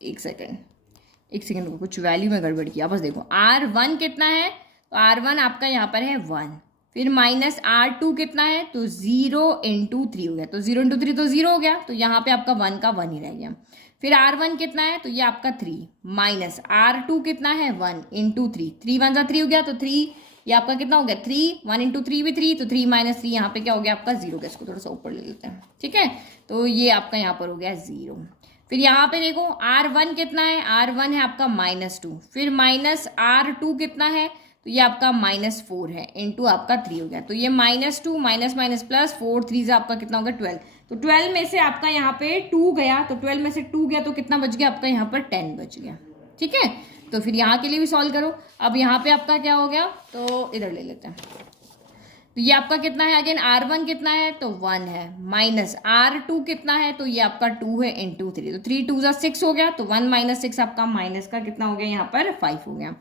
एक सेकेंड को कुछ वैल्यू में गड़बड़ किया, बस देखो R1 कितना है, तो R1 आपका यहाँ पर है 1, फिर माइनस R2 कितना है, तो 0 इंटू 3 हो गया। तो 0 इंटू 3 तो 0 हो गया, तो यहाँ पे आपका 1 का 1 ही रह गया। फिर R1 कितना है, तो ये आपका 3, माइनस R2 कितना है, 1 इंटू 3, 3 1 जा 3 हो गया, तो 3 ये आपका कितना हो गया 3, 1 इंटू 3 भी 3, तो 3 माइनस 3 यहाँ पे क्या हो गया आपका 0 का। इसको थोड़ा सा ऊपर ले लेते हैं, ठीक है। तो ये आपका यहाँ पर हो गया 0। फिर यहाँ पे देखो R1 कितना है, R1 है आपका -2, फिर माइनस R2 कितना है, तो ये आपका -4 है, इंटू आपका 3 हो गया। तो ये -2 माइनस माइनस प्लस 4 3 से आपका कितना हो गया 12। तो 12 में से आपका यहाँ पे 2 गया, तो 12 में से 2 गया तो कितना बच गया आपका यहाँ पर 10 बच गया, ठीक है। तो फिर यहाँ के लिए भी सॉल्व करो। अब यहाँ पे आपका क्या हो गया, तो इधर ले लेते हैं, तो ये आपका कितना है, अगेन R1 कितना है तो 1 है, माइनस R2 कितना है तो ये आपका 2 है इंटू 3, तो 3 2 जा 6 हो गया, तो 1 माइनस 6 आपका माइनस का कितना हो गया यहाँ पर 5 हो गया।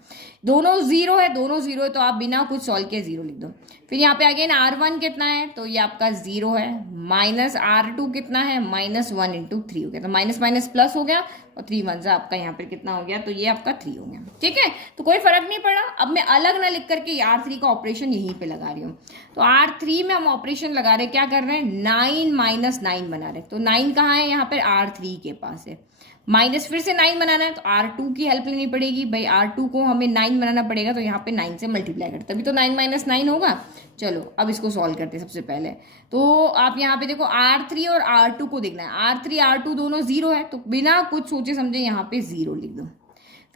दोनों जीरो है, दोनों जीरो है, तो आप बिना कुछ सॉल्व किए जीरो लिख दो। फिर यहाँ पे अगेन R1 कितना है तो ये आपका 0 है, माइनस R2 कितना है माइनस 1 इंटू 3 हो गया, तो माइनस माइनस प्लस हो गया और 3 1 जा आपका यहाँ पर कितना हो गया, तो ये आपका 3 हो गया। ठीक है, तो कोई फर्क नहीं पड़ा। अब मैं अलग ना लिख करके R3 का ऑपरेशन यहीं पे लगा रही हूँ। तो R3 में हम ऑपरेशन लगा रहे, क्या कर रहे हैं, 9 माइनस 9 बना रहे। तो 9 कहाँ है, यहाँ पर R3 के पास है, माइनस फिर से 9 बनाना है तो R2 की हेल्प लेनी पड़ेगी भाई, R2 को हमें 9 बनाना पड़ेगा, तो यहाँ पे 9 से मल्टीप्लाई करते तभी तो 9 माइनस 9 होगा। चलो अब इसको सॉल्व करते हैं। सबसे पहले तो आप यहाँ पे देखो R3 और R2 को देखना है, R3 R2 दोनों जीरो है, तो बिना कुछ सोचे समझे यहाँ पे जीरो लिख दो।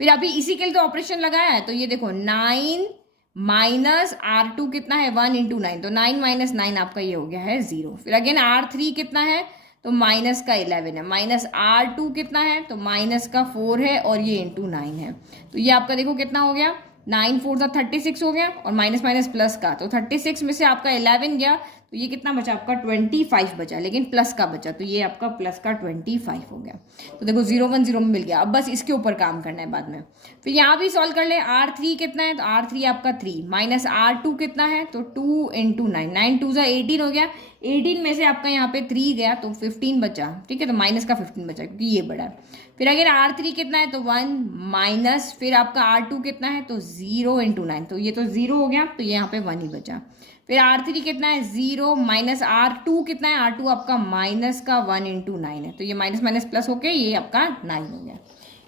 फिर अभी इसी के लिए तो ऑपरेशन लगाया है, तो ये देखो 9 माइनस R2 कितना है 1 इंटू 9, तो 9 माइनस 9 आपका ये हो गया है 0। फिर अगेन R3 कितना है तो माइनस का 11 है, माइनस R2 कितना है तो माइनस का 4 है और ये इंटू 9 है, तो ये आपका देखो कितना हो गया, 9 4 था 36 हो गया, और माइनस माइनस प्लस का, तो 36 में से आपका 11 गया, तो ये कितना बचा आपका 25 बचा, लेकिन प्लस का बचा, तो ये आपका प्लस का 25 हो गया। तो देखो 0 1 0 में मिल गया। अब बस इसके ऊपर काम करना है बाद में। फिर यहाँ भी सॉल्व कर ले, R3 कितना है तो R3 आपका 3, माइनस R2 कितना है तो 2 इंटू 9, 9 2 18 हो गया, 18 में से आपका यहाँ पे 3 गया तो 15 बचा। ठीक है, तो माइनस का 15 बचा क्योंकि ये बड़ा है। फिर अगर R3 कितना है तो 1 माइनस, फिर आपका R2 कितना है तो 0 इंटू 9, तो ये तो 0 हो गया, तो ये यहाँ पे 1 ही बचा। फिर R3 कितना है 0 माइनस R2 कितना है, R2 आपका माइनस का 1 इंटू 9 है, तो ये माइनस माइनस प्लस होके ये आपका 9 हो गया।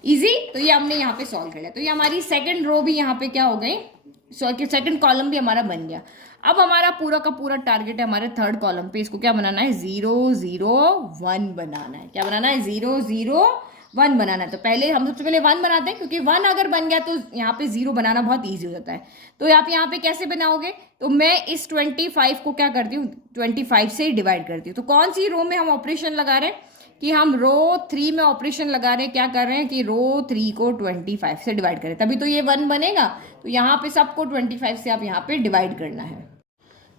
इजी, तो ये हमने यहाँ पे सॉल्व कर लिया। तो ये हमारी सेकंड रो भी यहाँ पे क्या हो गई, सेकंड कॉलम भी हमारा बन गया। अब हमारा पूरा का पूरा टारगेट है हमारे थर्ड कॉलम पे, इसको क्या बनाना है 0 0 1 बनाना है। क्या बनाना है 0 0 1 बनाना है। तो पहले हम सबसे पहले 1 बनाते हैं, क्योंकि 1 अगर बन गया तो यहाँ पे 0 बनाना बहुत ईजी हो जाता है। तो आप यहाँ पे कैसे बनाओगे, तो मैं इस 25 को क्या करती हूँ 25 से डिवाइड करती हूँ। तो कौन सी रो में हम ऑपरेशन लगा रहे हैं कि हम रो 3 में ऑपरेशन लगा रहे हैं, क्या कर रहे हैं कि रो 3 को 25 से डिवाइड करें, तभी तो ये 1 बनेगा। तो यहाँ पे सबको 25 से आप यहाँ पे डिवाइड करना है।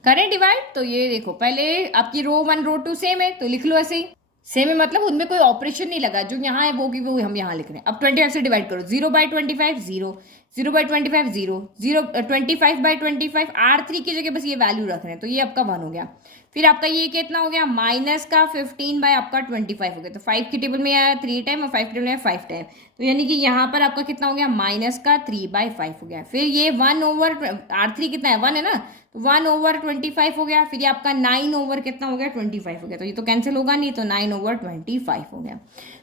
करें डिवाइड, तो ये देखो पहले आपकी रो 1 रो 2 सेम है, तो लिख लो ऐसे ही। सेम है मतलब उनमें कोई ऑपरेशन नहीं लगा, जो यहाँ है वो की वो हम यहाँ लिख रहे हैं। अब 25 से डिवाइड करो, 0 बाई 25 0, 0 बाई 25 0, 0 25 बाई 25, R3 की जगह बस ये वैल्यू रख रहे हैं, तो ये आपका 1 हो गया। फिर आपका ये कितना हो गया माइनस का 15 बाय आपका 25 हो गया, तो 5 की टेबल में आया 3 टाइम और 5 की टेबल में 5 टाइम, तो यानी कि यहाँ पर आपका कितना हो गया माइनस का 3/5 हो गया। फिर ये 1 ओवर R3 कितना है 1 है ना, तो 1 ओवर 25 हो गया। फिर ये आपका 9 ओवर कितना हो गया 25 हो गया, तो ये तो कैंसिल होगा नहीं, तो 9 ओवर 25 हो गया।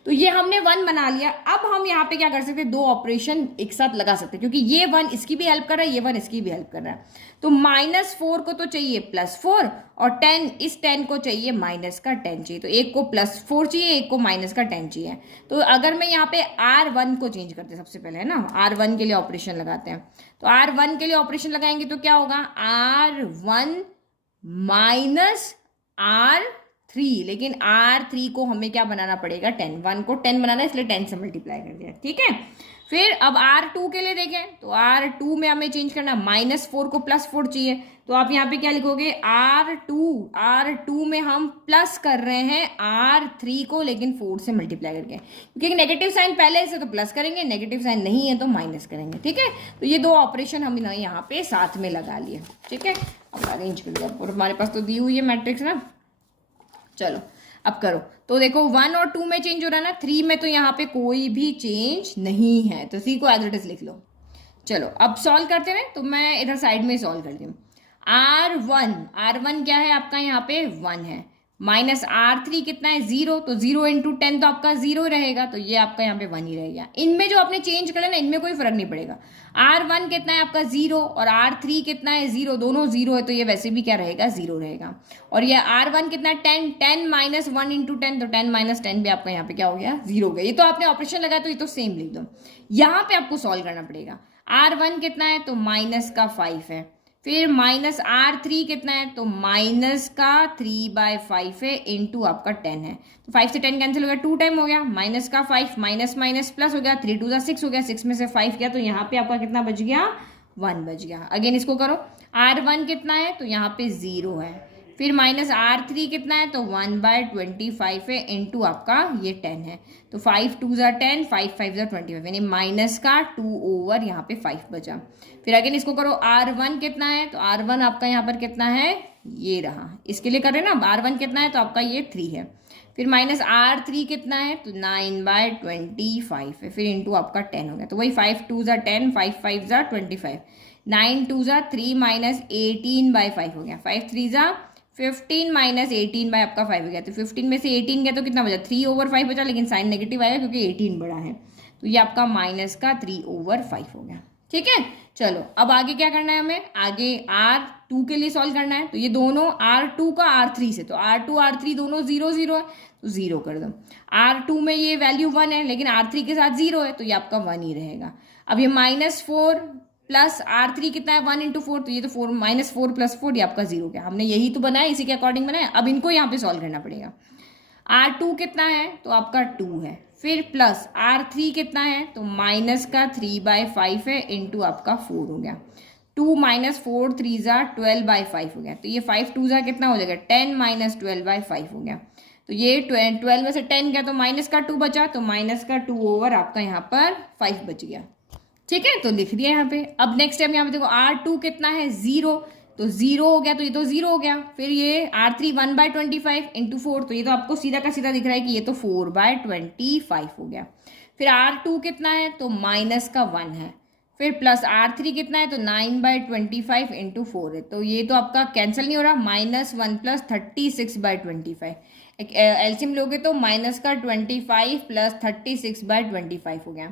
तो ये हमने 1 बना लिया। अब हम यहाँ पे क्या कर सकते हैं, दो ऑपरेशन एक साथ लगा सकते हैं, क्योंकि ये 1 इसकी भी हेल्प कर रहा है, ये 1 इसकी भी हेल्प कर रहा है। तो -4 को तो चाहिए +4 और 10 इस 10 को चाहिए माइनस का 10 चाहिए, तो एक को +4 चाहिए, एक को माइनस का 10 चाहिए। तो अगर मैं यहाँ पे R1 को चेंज करते हैं सबसे पहले, है ना, R1 के लिए ऑपरेशन लगाते हैं। तो R1 के लिए ऑपरेशन लगाएंगे तो क्या होगा R1 माइनस R3, लेकिन R3 को हमें क्या बनाना पड़ेगा 10, 1 को 10 बनाना है, इसलिए 10 से मल्टीप्लाई कर दिया। ठीक है, फिर अब R2 के लिए देखें, तो R2 में हमें चेंज करना, -4 को +4 चाहिए, तो आप यहाँ पे क्या लिखोगे R2 में हम प्लस कर रहे हैं R3 को, लेकिन 4 से मल्टीप्लाई करके, क्योंकि नेगेटिव साइन पहले से तो प्लस करेंगे, नेगेटिव साइन नहीं है तो माइनस करेंगे। ठीक है, तो ये दो ऑपरेशन हम यहाँ पे साथ में लगा लिए। ठीक है, अब अरेंज कर लिया, और हमारे पास तो दी हुई है मैट्रिक्स ना। चलो अब करो, तो देखो 1 और 2 में चेंज हो रहा है ना, 3 में तो यहाँ पे कोई भी चेंज नहीं है, तो C को एज इट इज लिख लो। चलो अब सॉल्व करते हैं, तो मैं इधर साइड में सॉल्व करती हूँ। R1 क्या है आपका यहाँ पे 1 है, माइनस R3 कितना है 0, तो 0 इंटू 10 तो आपका 0 रहेगा, तो ये आपका यहाँ पे 1 ही रहेगा। इनमें जो आपने चेंज कर ना, इनमें कोई फर्क नहीं पड़ेगा। R1 कितना है आपका 0 और R3 कितना है 0, दोनों 0 है, तो ये वैसे भी क्या रहेगा 0 रहेगा। और ये R1 कितना है 10 माइनस 1 इंटू 10, तो 10 माइनस 10 भी आपका यहाँ पे क्या हो गया 0 हो गया। ये तो आपने ऑपरेशन लगाया, तो ये तो सेम लिख दो। यहाँ पे आपको सॉल्व करना पड़ेगा। R1 कितना है तो माइनस का 5 है, फिर माइनस R3 कितना है तो माइनस का 3/5 है, इंटू आपका 10 है, तो 5 से 10 कैंसिल हो गया, 2 टाइम हो गया, माइनस का 5 माइनस माइनस प्लस हो गया, 3 2 6 हो गया, 6 में से 5 गया, तो यहाँ पे आपका कितना बच गया 1 बच गया। अगेन इसको करो, R1 कितना है तो यहाँ पे 0 है, फिर माइनस R3 कितना है तो 1/25 है, इंटू आपका ये 10 है, तो 5 2 ज़ा 10, 5 5 ज़ा 25, यानी माइनस का 2 ओवर यहाँ पे 5 बचा। फिर अगेन इसको करो, R1 कितना है तो R1 आपका यहाँ पर कितना है, ये रहा, इसके लिए कर रहे हैं ना, R1 कितना है तो आपका ये 3 है, फिर माइनस R3 कितना है तो 9/25 है, फिर इंटू आपका 10 हो गया, तो वही 5 2 ज़ा 10, 5 5 ज़ा 25, 9 2 ज़ा 3 माइनस 18/5 हो गया, 5 3 ज़ा 15 माइनस 18 बाय आपका 5 हो गया, तो 15 में से 18 गया तो कितना बचा, 3/5 बचा, लेकिन साइन नेगेटिव आएगा क्योंकि 18 बड़ा है, तो ये आपका माइनस का 3/5 हो गया। ठीक है, चलो अब आगे क्या करना है हमें, आगे R2 के लिए सॉल्व करना है, तो ये दोनों R2 का R3 से, तो R2 R3 दोनों 0 0 है, तो 0 कर दो। R2 में ये वैल्यू 1 है, लेकिन R3 के साथ 0 है, तो ये आपका 1 ही रहेगा। अब ये -4 प्लस R3 कितना है 1 × 4, तो ये तो 4 -4 + 4 ये आपका 0 गया, हमने यही तो बनाया, इसी के अकॉर्डिंग बनाया। अब इनको यहाँ पे सॉल्व करना पड़ेगा। R2 कितना है तो आपका 2 है, फिर प्लस R3 कितना है तो माइनस का 3/5 है, इंटू आपका 4 हो गया, 2 - 4 3 ज़ा 12/5 हो गया, तो ये 5 2 ज़ा कितना हो जाएगा 10 - 12/5 हो गया, तो ये 12 में से 10 गया तो माइनस का 2 बचा, तो माइनस का 2 ओवर आपका यहाँ पर 5 बच गया। ठीक है, तो लिख दिया यहाँ पे। अब नेक्स्ट टाइम यहाँ पे देखो R2 कितना है 0, तो 0 हो गया, तो ये तो 0 हो गया, फिर ये R3 1/25 इंटू 4, तो ये तो आपको सीधा का सीधा दिख रहा है कि ये तो 4/25 हो गया। फिर R2 कितना है तो माइनस का 1 है, फिर प्लस R3 कितना है तो 9/25 इंटू 4 है, तो ये तो आपका कैंसिल नहीं हो रहा, -1 + 36/25, एलसीएम लोगे तो माइनस का 25 + 36/25 हो गया,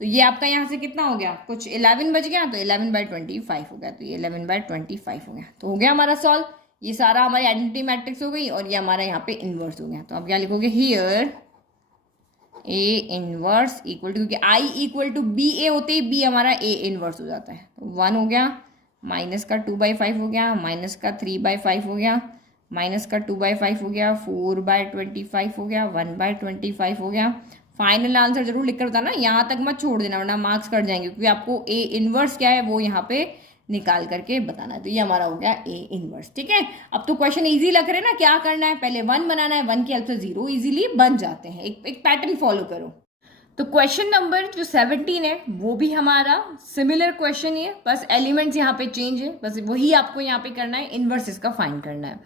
तो ये आपका यहाँ से कितना हो गया, कुछ 11 बच गया, तो 11/25 हो गया, तो ये 11/25 हो गया, तो हो गया हमारा सॉल्व। ये सारा हमारी आइडेंटिटी मैट्रिक्स हो गई, और ये हमारा यहाँ पे इन्वर्स हो गया। तो आप क्या लिखोगे, here A inverse equal to, क्योंकि I equal to B A होते ही बी हमारा A इनवर्स हो जाता है, तो 1 हो गया, माइनस का 2/5 हो गया, माइनस का 3/5 हो गया, माइनस का 2/5 हो गया, 4/25 हो गया, 1/25 हो गया। फाइनल आंसर जरूर लिख कर बताना, यहाँ तक मत छोड़ देना वरना मार्क्स कट जाएंगे, क्योंकि आपको A इनवर्स क्या है वो यहाँ पे निकाल करके बताना है। तो ये हमारा हो गया A इनवर्स। ठीक है, अब तो क्वेश्चन इजी लग रहे हैं ना, क्या करना है, पहले 1 बनाना है, 1 की हेल्प से 0 इजीली बन जाते हैं। एक पैटर्न फॉलो करो। तो क्वेश्चन नंबर जो 17 है वो भी हमारा सिमिलर क्वेश्चन ही है, बस एलिमेंट्स यहाँ पे चेंज है, बस वही आपको यहाँ पे करना है, इनवर्स इसका फाइंड करना है।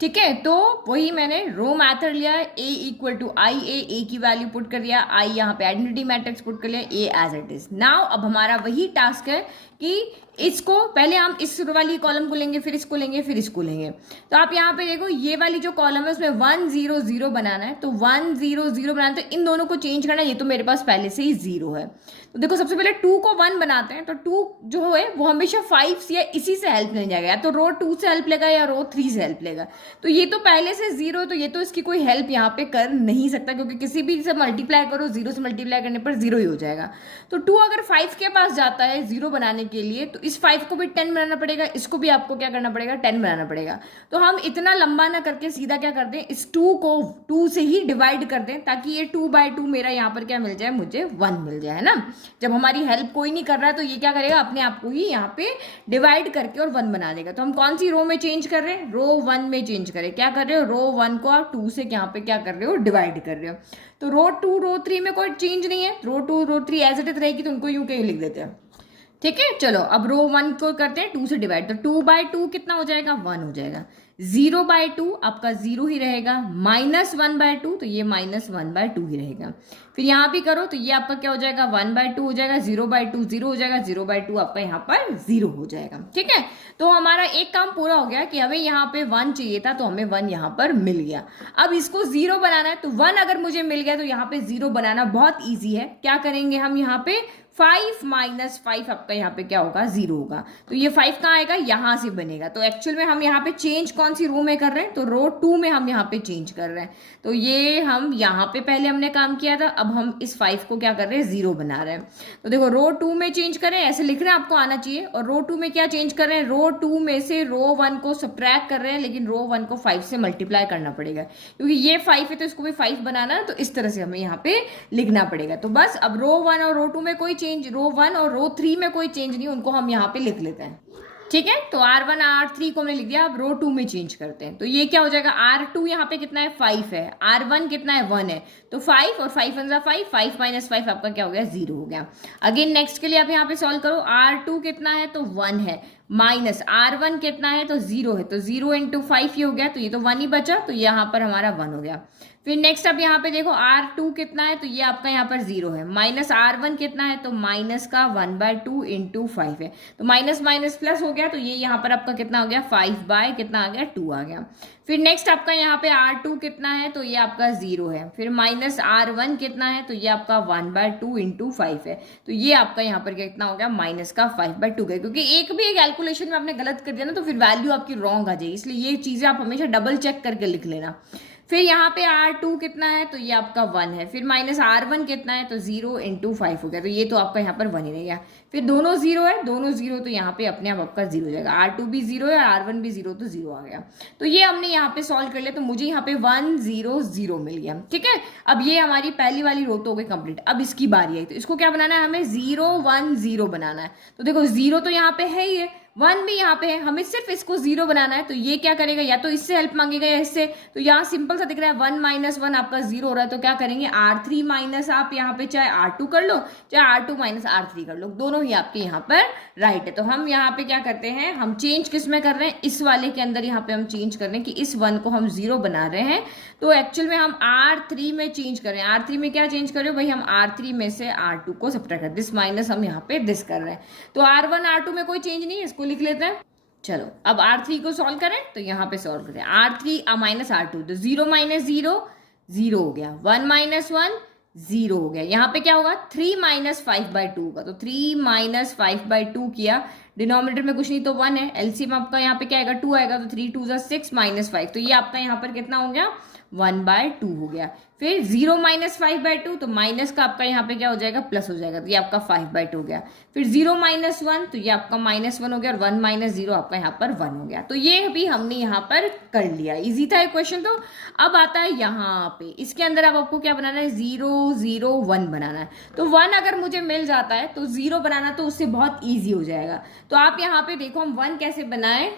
ठीक है, तो वही मैंने रो मैथड लिया है, A इक्वल टू आई ए की वैल्यू पुट कर दिया, आई यहाँ पे आइडेंटिटी मैट्रिक्स पुट कर लिया, A as it is. Now अब हमारा वही टास्क है कि इसको पहले हम इस वाली कॉलम को लेंगे, फिर इसको लेंगे, फिर इसको लेंगे। तो आप यहाँ पे देखो ये वाली जो कॉलम है उसमें 1 0 0 बनाना है, तो 1 0 0 बनाना है, तो इन दोनों को चेंज करना है, ये तो मेरे पास पहले से ही 0 है। तो देखो सबसे पहले 2 को 1 बनाते हैं, तो 2 जो है वो हमेशा 5 या इसी से हेल्प नहीं जाएगा, या तो रो 2 से हेल्प लेगा या रो 3 से हेल्प लेगा। तो ये तो पहले से 0 है, तो ये तो इसकी कोई हेल्प यहाँ पे कर नहीं सकता, क्योंकि किसी भी से मल्टीप्लाई करो 0 से मल्टीप्लाई करने पर 0 ही हो जाएगा। तो 2 अगर 5 के पास जाता है 0 बनाने के लिए, तो इस 5 को भी 10 बनाना पड़ेगा, इसको भी आपको क्या करना पड़ेगा 10 बनाना पड़ेगा। तो हम इतना लंबा ना करके सीधा क्या कर दें, इस 2 को 2 से ही डिवाइड कर दें, ताकि ये 2/2 मेरा यहाँ पर क्या मिल जाए, मुझे 1 मिल जाए, है ना। जब हमारी हेल्प कोई नहीं कर रहा है तो ये क्या करेगा, अपने आप को ही यहाँ पे डिवाइड करके और 1 बना देगा। तो हम कौन सी रो में चेंज कर रहे हैं, रो 1 में चेंज करें। क्या कर रहे हो, रो 1 को आप 2 से यहाँ पे क्या कर रहे हो, डिवाइड कर रहे हो। तो रो 2 रो 3 में कोई चेंज नहीं है, रो 2 रो 3 एज इट इज रहेगी, तो उनको यूं कहीं लिख देते हैं। ठीक है, चलो अब रो 1 को करते हैं 2 से डिवाइड, तो 2/2 कितना हो जाएगा, 1 हो जाएगा। 0/2 आपका 0 ही रहेगा, -1/2 तो ये -1/2 ही रहेगा। फिर यहाँ भी करो तो ये आपका क्या हो जाएगा, 1/2 हो जाएगा, 0/2 0 हो जाएगा, 0/2 आपका यहाँ पर 0 हो जाएगा। ठीक है, तो हमारा एक काम पूरा हो गया कि हमें यहाँ पे 1 चाहिए था, तो हमें 1 यहाँ पर मिल गया। अब इसको 0 बनाना है, तो 1 अगर मुझे मिल गया तो यहाँ पे 0 बनाना बहुत ईजी है। क्या करेंगे हम यहाँ पे, 5 - 5 आपका यहाँ पे क्या होगा, 0 होगा। तो ये 5 कहाँ आएगा, यहाँ से बनेगा। तो एक्चुअल में हम यहाँ पे चेंज कौन सी रो में कर रहे हैं, तो रो 2 में हम यहाँ पे चेंज कर रहे हैं। तो ये हम यहाँ पे पहले हमने काम किया था, अब हम इस 5 को क्या कर रहे हैं, 0 बना रहे हैं। तो देखो रो 2 में चेंज करें, ऐसे लिख रहे हैं, आपको आना चाहिए। और रो 2 में क्या चेंज कर रहे हैं, रो 2 में से रो 1 को सब्ट्रैक्ट कर रहे हैं, लेकिन रो 1 को 5 से मल्टीप्लाई करना पड़ेगा, क्योंकि ये 5 है तो इसको भी 5 बनाना है, तो इस तरह से हमें यहाँ पे लिखना पड़ेगा। तो बस अब रो 1 और रो 2 में कोई चेंज, रो 1 और रो 3 में कोई चेंज नहीं, उनको हम यहाँ पे लिख लेते हैं, ठीक है। तो R1 R3 को हमने लिख दिया, अब रो 2 में चेंज करते हैं। तो ये क्या हो जाएगा, R2 यहाँ पे कितना है 5 है, R1 कितना है 1 है, तो 5 और 5 1 5, 5 माइनस 5 आपका क्या हो गया 0 हो गया। अगेन नेक्स्ट के लिए आप यहाँ पे सॉल्व करो, R2 कितना है तो 1 है, माइनस R1 कितना है तो 0 है, तो 0 इंटू 5 ये हो गया, तो ये तो 1 ही बचा, तो यहाँ पर हमारा 1 हो गया। फिर नेक्स्ट अब यहाँ पे देखो R2 कितना है तो ये आपका यहाँ पर 0 है, माइनस R1 कितना है तो माइनस का 1/2 इंटू 5 है, तो माइनस माइनस प्लस हो गया, तो ये यहाँ पर आपका कितना हो गया 5 बाय कितना आ गया 2 आ गया। फिर नेक्स्ट आपका यहाँ पे R2 कितना है तो ये आपका 0 है, फिर माइनस R1 कितना है तो ये आपका 1/2 इंटू 5 है, तो ये आपका यहाँ पर कितना हो गया माइनस का 5/2 गया, क्योंकि एक भी कैलकुलेशन में आपने गलत कर दिया ना तो फिर वैल्यू आपकी रॉन्ग आ जाएगी, इसलिए ये चीजें आप हमेशा डबल चेक करके लिख लेना। फिर यहाँ पे R2 कितना है तो ये आपका 1 है, फिर माइनस R1 कितना है तो 0 इंटू 5 हो गया, तो ये तो आपका यहाँ पर 1 ही रह गया। फिर दोनों 0 है, दोनों 0, तो यहाँ पे अपने आप आपका 0 हो जाएगा, R2 भी 0 है, R1 भी 0, तो 0 आ गया। तो ये हमने यहाँ पे सॉल्व कर लिया, तो मुझे यहाँ पे 1 0 0 मिल गया, ठीक है। अब ये हमारी पहली वाली रो तो हो गई कंप्लीट। अब इसकी बारी आई, तो इसको क्या बनाना है, हमें 0 1 0 बनाना है। तो देखो 0 तो यहाँ पे है ही, 1 भी यहाँ पे है, हमें सिर्फ इसको 0 बनाना है। तो ये क्या करेगा, या तो इससे हेल्प मांगेगा या इससे, तो यहाँ सिंपल सा दिख रहा है 1 माइनस 1 आपका 0 हो रहा है, तो क्या करेंगे R3 माइनस आप यहाँ पे चाहे R2 कर लो, चाहे R2 माइनस R3 कर लो, दोनों ही आपके यहाँ पर राइट है। तो हम यहाँ पे क्या करते हैं, हम चेंज किस में कर रहे हैं, इस वाले के अंदर यहाँ पे हम चेंज कर रहे हैं कि इस 1 को हम 0 बना रहे हैं, तो एक्चुअल में हम R3 में चेंज कर रहे हैं। R3 में क्या चेंज कर रहे हो भाई, हम R3 में से R2 को सब्ट्रैक्ट कर, दिस माइनस हम यहाँ पे दिस कर रहे हैं, तो R1 R2 में कोई चेंज नहीं है, इसको लिख लेते हैं। चलो अब R3 को सॉल्व करें, तो यहाँ पे सॉल्व करें R3 माइनस R2, तो 0 माइनस 0 0 हो गया, 1 माइनस 1 0 हो गया। यहाँ पे क्या होगा 3 माइनस 5/2 का, तो 3 माइनस 5/2 किया, डिनोमिनेटर में कुछ नहीं तो 1 है, एलसीएम आपका यहाँ पे क्या आएगा 2 आएगा, तो 3 2 6 माइनस 5, तो ये आपका यहाँ पर कितना हो गया 1/2 हो गया। फिर 0 माइनस 5/2, तो माइनस का आपका यहाँ पे क्या हो जाएगा प्लस हो जाएगा, तो ये आपका 5/2 हो गया। फिर 0 माइनस 1, तो ये आपका -1 हो गया, और 1 माइनस 0 आपका यहाँ पर 1 हो गया। तो ये भी हमने यहाँ पर कर लिया, इजी था ये क्वेश्चन। तो अब आता है यहाँ पे, इसके अंदर अब आपको क्या बनाना है 0 0 1 बनाना है। तो 1 अगर मुझे मिल जाता है तो 0 बनाना तो उससे बहुत ईजी हो जाएगा। तो आप यहाँ पे देखो हम 1 कैसे बनाए,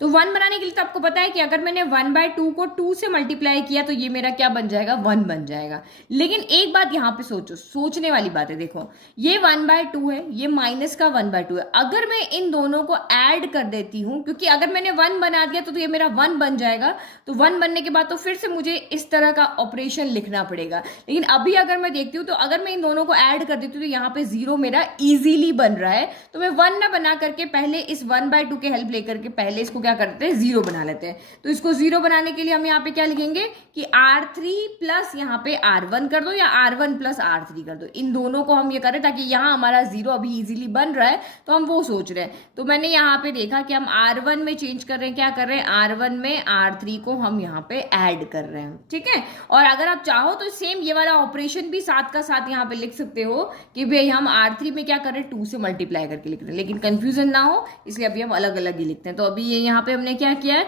तो 1 बनाने के लिए तो आपको पता है कि अगर मैंने 1/2 को 2 से मल्टीप्लाई किया तो ये मेरा क्या बन जाएगा 1 बन जाएगा। लेकिन एक बात यहाँ पे सोचो, सोचने वाली बात है, देखो ये 1/2 है, ये माइनस का 1/2 है। अगर मैं इन दोनों को ऐड कर देती हूँ, क्योंकि अगर मैंने 1 बना दिया तो ये मेरा 1 बन जाएगा, तो 1 बनने के बाद तो फिर से मुझे इस तरह का ऑपरेशन लिखना पड़ेगा। लेकिन अभी अगर मैं देखती हूँ तो अगर मैं इन दोनों को ऐड कर देती हूँ तो यहाँ पे 0 मेरा इजीली बन रहा है। तो मैं 1 ना बना करके पहले इस 1/2 के हेल्प लेकर के पहले इसको क्या करते हैं 0 बना लेते हैं। तो इसको 0 बनाने के लिए हम यहाँ पे क्या लिखेंगे कि R3 प्लस यहाँ पे R1 कर दो, या R1 प्लस R3 कर दो, इन दोनों को हम ये करें ताकि यहाँ हमारा 0 अभी इजीली बन रहा है, तो हम वो सोच रहे हैं। तो मैंने यहाँ पे देखा कि हम R1 में चेंज कर रहे हैं, क्या कर रहे हैं R1 में R3 को हम यहाँ पे ऐड कर रहे हैं, ठीक है। और अगर आप चाहो तो सेम ये वाला ऑपरेशन भी साथ का साथ यहाँ पे लिख सकते हो कि भाई हम R3 में क्या कर रहे हैं 2 से मल्टीप्लाई करके लिख रहे हैं, लेकिन कंफ्यूजन ना हो इसलिए अभी हम अलग अलग ही लिखते हैं। तो अभी ये यहाँ पे हमने क्या किया है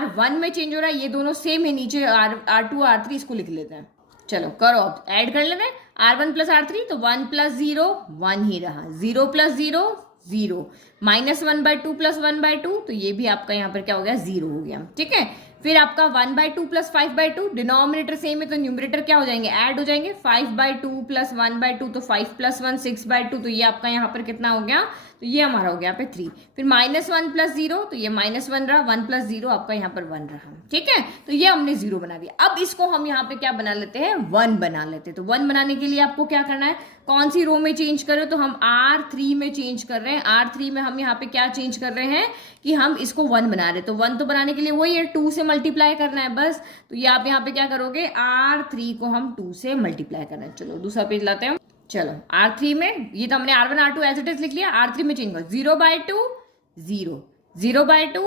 R1 में चेंज हो रहा है, ये दोनों सेम है, नीचे R2 R3 इसको लिख लेते हैं। चलो करो अब ऐड कर लेते हैं R1 प्लस R3, तो 1 प्लस 0 1 ही रहा, 0 प्लस 0 0, -1/2 प्लस 1/2, तो ये भी आपका यहाँ पर क्या हो गया 0 हो गया, ठीक है। फिर आपका 1/2 प्लस 5/2, डिनोमिनेटर सेम है तो न्यूमरेटर क्या हो जाएंगे ऐड हो जाएंगे, 5/2 प्लस 1/2, तो 5 प्लस 1 6/2, तो ये आपका यहाँ पर कितना हो गया, तो ये हमारा हो गया यहाँ पे 3। फिर -1 प्लस 0, तो ये -1 रहा, 1 प्लस 0 आपका यहाँ पर 1 रहा, ठीक है। तो ये हमने 0 बना दिया। अब इसको हम यहाँ पे क्या बना लेते हैं 1 बना लेते हैं। तो 1 बनाने के लिए आपको क्या करना है, कौन सी रो में चेंज कर रहे हो, तो हम R3 में चेंज कर रहे हैं। R3 में हम यहाँ पे क्या चेंज कर रहे हैं कि हम इसको 1 बना रहे हैं। तो 1 तो बनाने के लिए वही है 2 से मल्टीप्लाई करना है बस। तो ये आप यहाँ पे क्या करोगे R3 को हम 2 से मल्टीप्लाई करना है। चलो दूसरा पेज लाते हैं। चलो R3 में ये तो हमने R1 R2 as it is लिख लिया, R3 में चेंज करो 0/2 0 0/2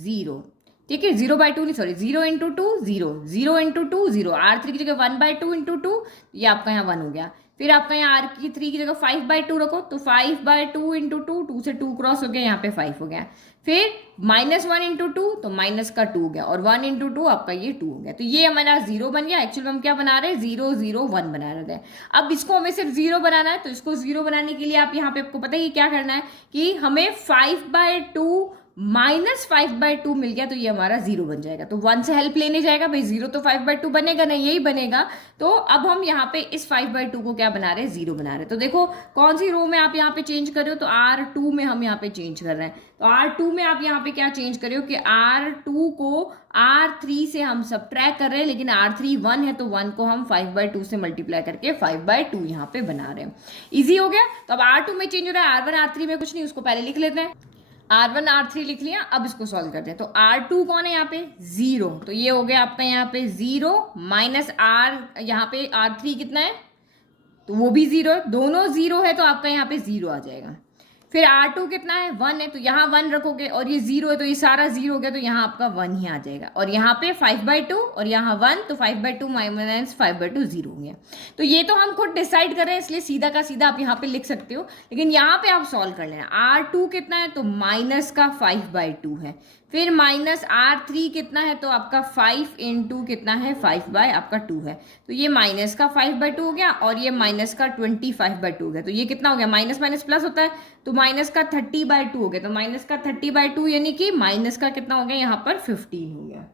0 ठीक है, 0/2 नहीं, sorry 0 into two 0, 0 into two 0, R3 की जगह 1/2 इंटू टू, ये आपका यहाँ 1 हो गया। फिर आपका यहाँ R3 की जगह 5/2 रखो, तो 5/2 इंटू टू, 2 से 2 क्रॉस हो गया, यहाँ पे 5 हो गया। फिर -1 इंटू टू, तो माइनस का 2 हो गया, और 1 इंटू टू आपका ये 2 हो गया। तो ये हमारा 0 बन गया। एक्चुअली हम क्या बना रहे हैं, 0 0 1 बना रहे थे। अब इसको हमें सिर्फ 0 बनाना है, तो इसको 0 बनाने के लिए आप यहाँ पे, आपको पता है कि क्या करना है, कि हमें 5/2 -5/2 मिल गया, तो ये हमारा 0 बन जाएगा। तो 1 से हेल्प लेने जाएगा, भाई 0 तो 5/2 बनेगा ना, यही बनेगा। तो अब हम यहाँ पे इस 5/2 को क्या बना रहे हैं, 0 बना रहे हैं। तो देखो कौन सी रो में आप यहाँ पे चेंज कर रहे हो, तो R2 में हम यहाँ पे चेंज कर रहे हैं। तो R2 में आप यहाँ पे क्या चेंज कर रहे हो कि R2 को R3 से हम सब्ट्रैक्ट कर रहे हैं, लेकिन R3 1 है, तो 1 को हम 5/2 से मल्टीप्लाई करके 5/2 यहाँ पे बना रहे हैं। इजी हो गया। तो अब R2 में चेंज हो रहा है, R1 R3 में कुछ नहीं, उसको पहले लिख लेते हैं। R1 R3 लिख लिया। अब इसको सॉल्व करते हैं। तो R2 कौन है यहाँ पे, 0, तो ये हो गया आपका यहाँ पे 0 माइनस R, यहाँ पे R3 कितना है, तो वो भी 0 है, दोनों 0 है, तो आपका यहाँ पे 0 आ जाएगा। फिर R2 कितना है, 1 है, तो यहाँ 1 रखोगे, और ये 0 है, तो ये सारा 0 हो गया, तो यहाँ आपका 1 ही आ जाएगा। और यहाँ पे 5/2 और यहाँ 1, तो 5/2 माइनस 5/2 0 हो गया। तो ये तो हम खुद डिसाइड कर रहे हैं, इसलिए सीधा का सीधा आप यहाँ पे लिख सकते हो, लेकिन यहाँ पे आप सॉल्व कर लेना। R2 कितना है, तो माइनस का 5/2 है। फिर माइनस R3 कितना है, तो आपका 5 इंटू कितना है, 5/2 है। तो ये माइनस का 5/2 हो गया, और ये माइनस का 25/2 हो गया। तो ये कितना हो गया, माइनस माइनस प्लस होता है, तो माइनस का 30/2 हो गया। तो माइनस का 30/2 यानी कि माइनस का कितना हो गया, यहाँ पर 15 हो गया।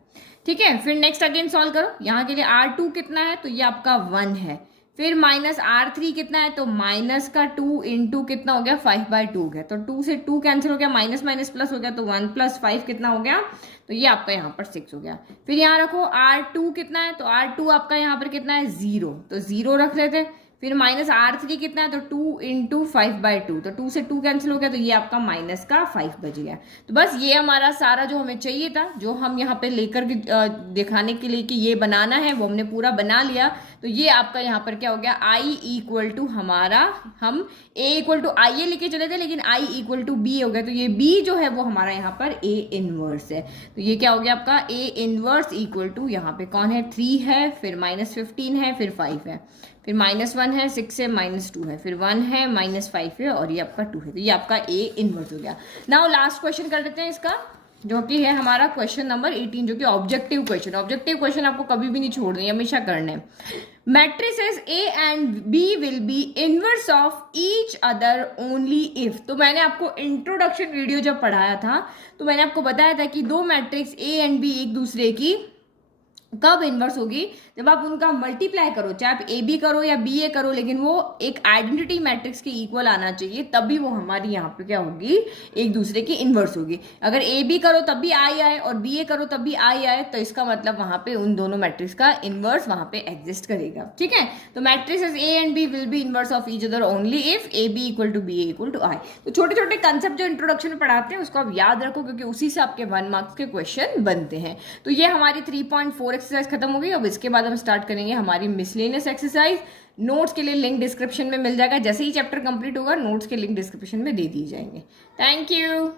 ठीक है, फिर नेक्स्ट अगेन सॉल्व करो। यहाँ के लिए R2 कितना है, तो ये आपका 1 है। फिर माइनस R3 कितना है, तो माइनस का 2 इंटू कितना हो गया, 5/2 हो गया। तो 2 से 2 कैंसिल हो गया, माइनस माइनस प्लस हो गया, तो 1 + 5 कितना हो गया, तो ये आपका यहाँ पर 6 हो गया। फिर यहाँ रखो R2 कितना है, तो R2 आपका यहाँ पर कितना है, 0, तो 0 रख लेते। फिर माइनस R3 कितना है, तो 2 इंटू 5/2, तो 2 से 2 कैंसिल हो गया, तो ये आपका माइनस का 5 बच गया। तो बस ये हमारा सारा जो हमें चाहिए था, जो हम यहाँ पे लेकर दिखाने के लिए कि ये बनाना है, वो हमने पूरा बना लिया। तो ये आपका यहाँ पर क्या हो गया, I इक्वल टू हमारा, हम A इक्वल टू I ए लेके चले थे, लेकिन I इक्वल टू B हो गया। तो ये B जो है वो हमारा यहाँ पर A इनवर्स है। तो ये क्या हो गया आपका, A इनवर्स इक्वल टू यहाँ पे कौन है, 3 है, फिर -15 है, फिर 5 है, फिर -1 है, 6 है, -2 है, फिर 1 है, -5 है, और ये आपका 2 है। तो ये आपका A इनवर्स हो गया। नाउ लास्ट क्वेश्चन कर लेते हैं इसका, जो कि है हमारा क्वेश्चन नंबर 18, जो कि ऑब्जेक्टिव क्वेश्चन। ऑब्जेक्टिव क्वेश्चन आपको कभी भी नहीं छोड़ने, हमेशा करने। Matrices A and B will be inverse of each other only if. तो मैंने आपको इंट्रोडक्शन वीडियो जब पढ़ाया था, तो मैंने आपको बताया था कि दो मैट्रिक्स A एंड B एक दूसरे की कब इन्वर्स होगी, जब आप उनका मल्टीप्लाई करो, चाहे आप ए बी करो या बी ए करो, लेकिन वो एक आइडेंटिटी मैट्रिक्स के इक्वल आना चाहिए, तभी वो हमारी यहाँ पे क्या होगी, एक दूसरे की इन्वर्स होगी। अगर ए बी करो तब भी आई आए और बी ए करो तब भी आई आए, तो इसका मतलब वहाँ पे उन दोनों मैट्रिक्स का इन्वर्स वहाँ पे एग्जिस्ट करेगा। ठीक है, तो matrices A and B will be inverse of each other only if A B equal to B A equal to I. तो छोटे छोटे कंसेप्ट जो इंट्रोडक्शन में पढ़ाते हैं उसको आप याद रखो, क्योंकि उसी से आपके 1 मार्क्स के क्वेश्चन बनते हैं। तो ये हमारी 3.4 एक्सरसाइज खत्म हो गई। अब इसके बाद हम स्टार्ट करेंगे हमारी मिसलेनियस एक्सरसाइज। नोट्स के लिए लिंक डिस्क्रिप्शन में मिल जाएगा, जैसे ही चैप्टर कंप्लीट होगा नोट्स के लिंक डिस्क्रिप्शन में दे दिए जाएंगे। Thank you.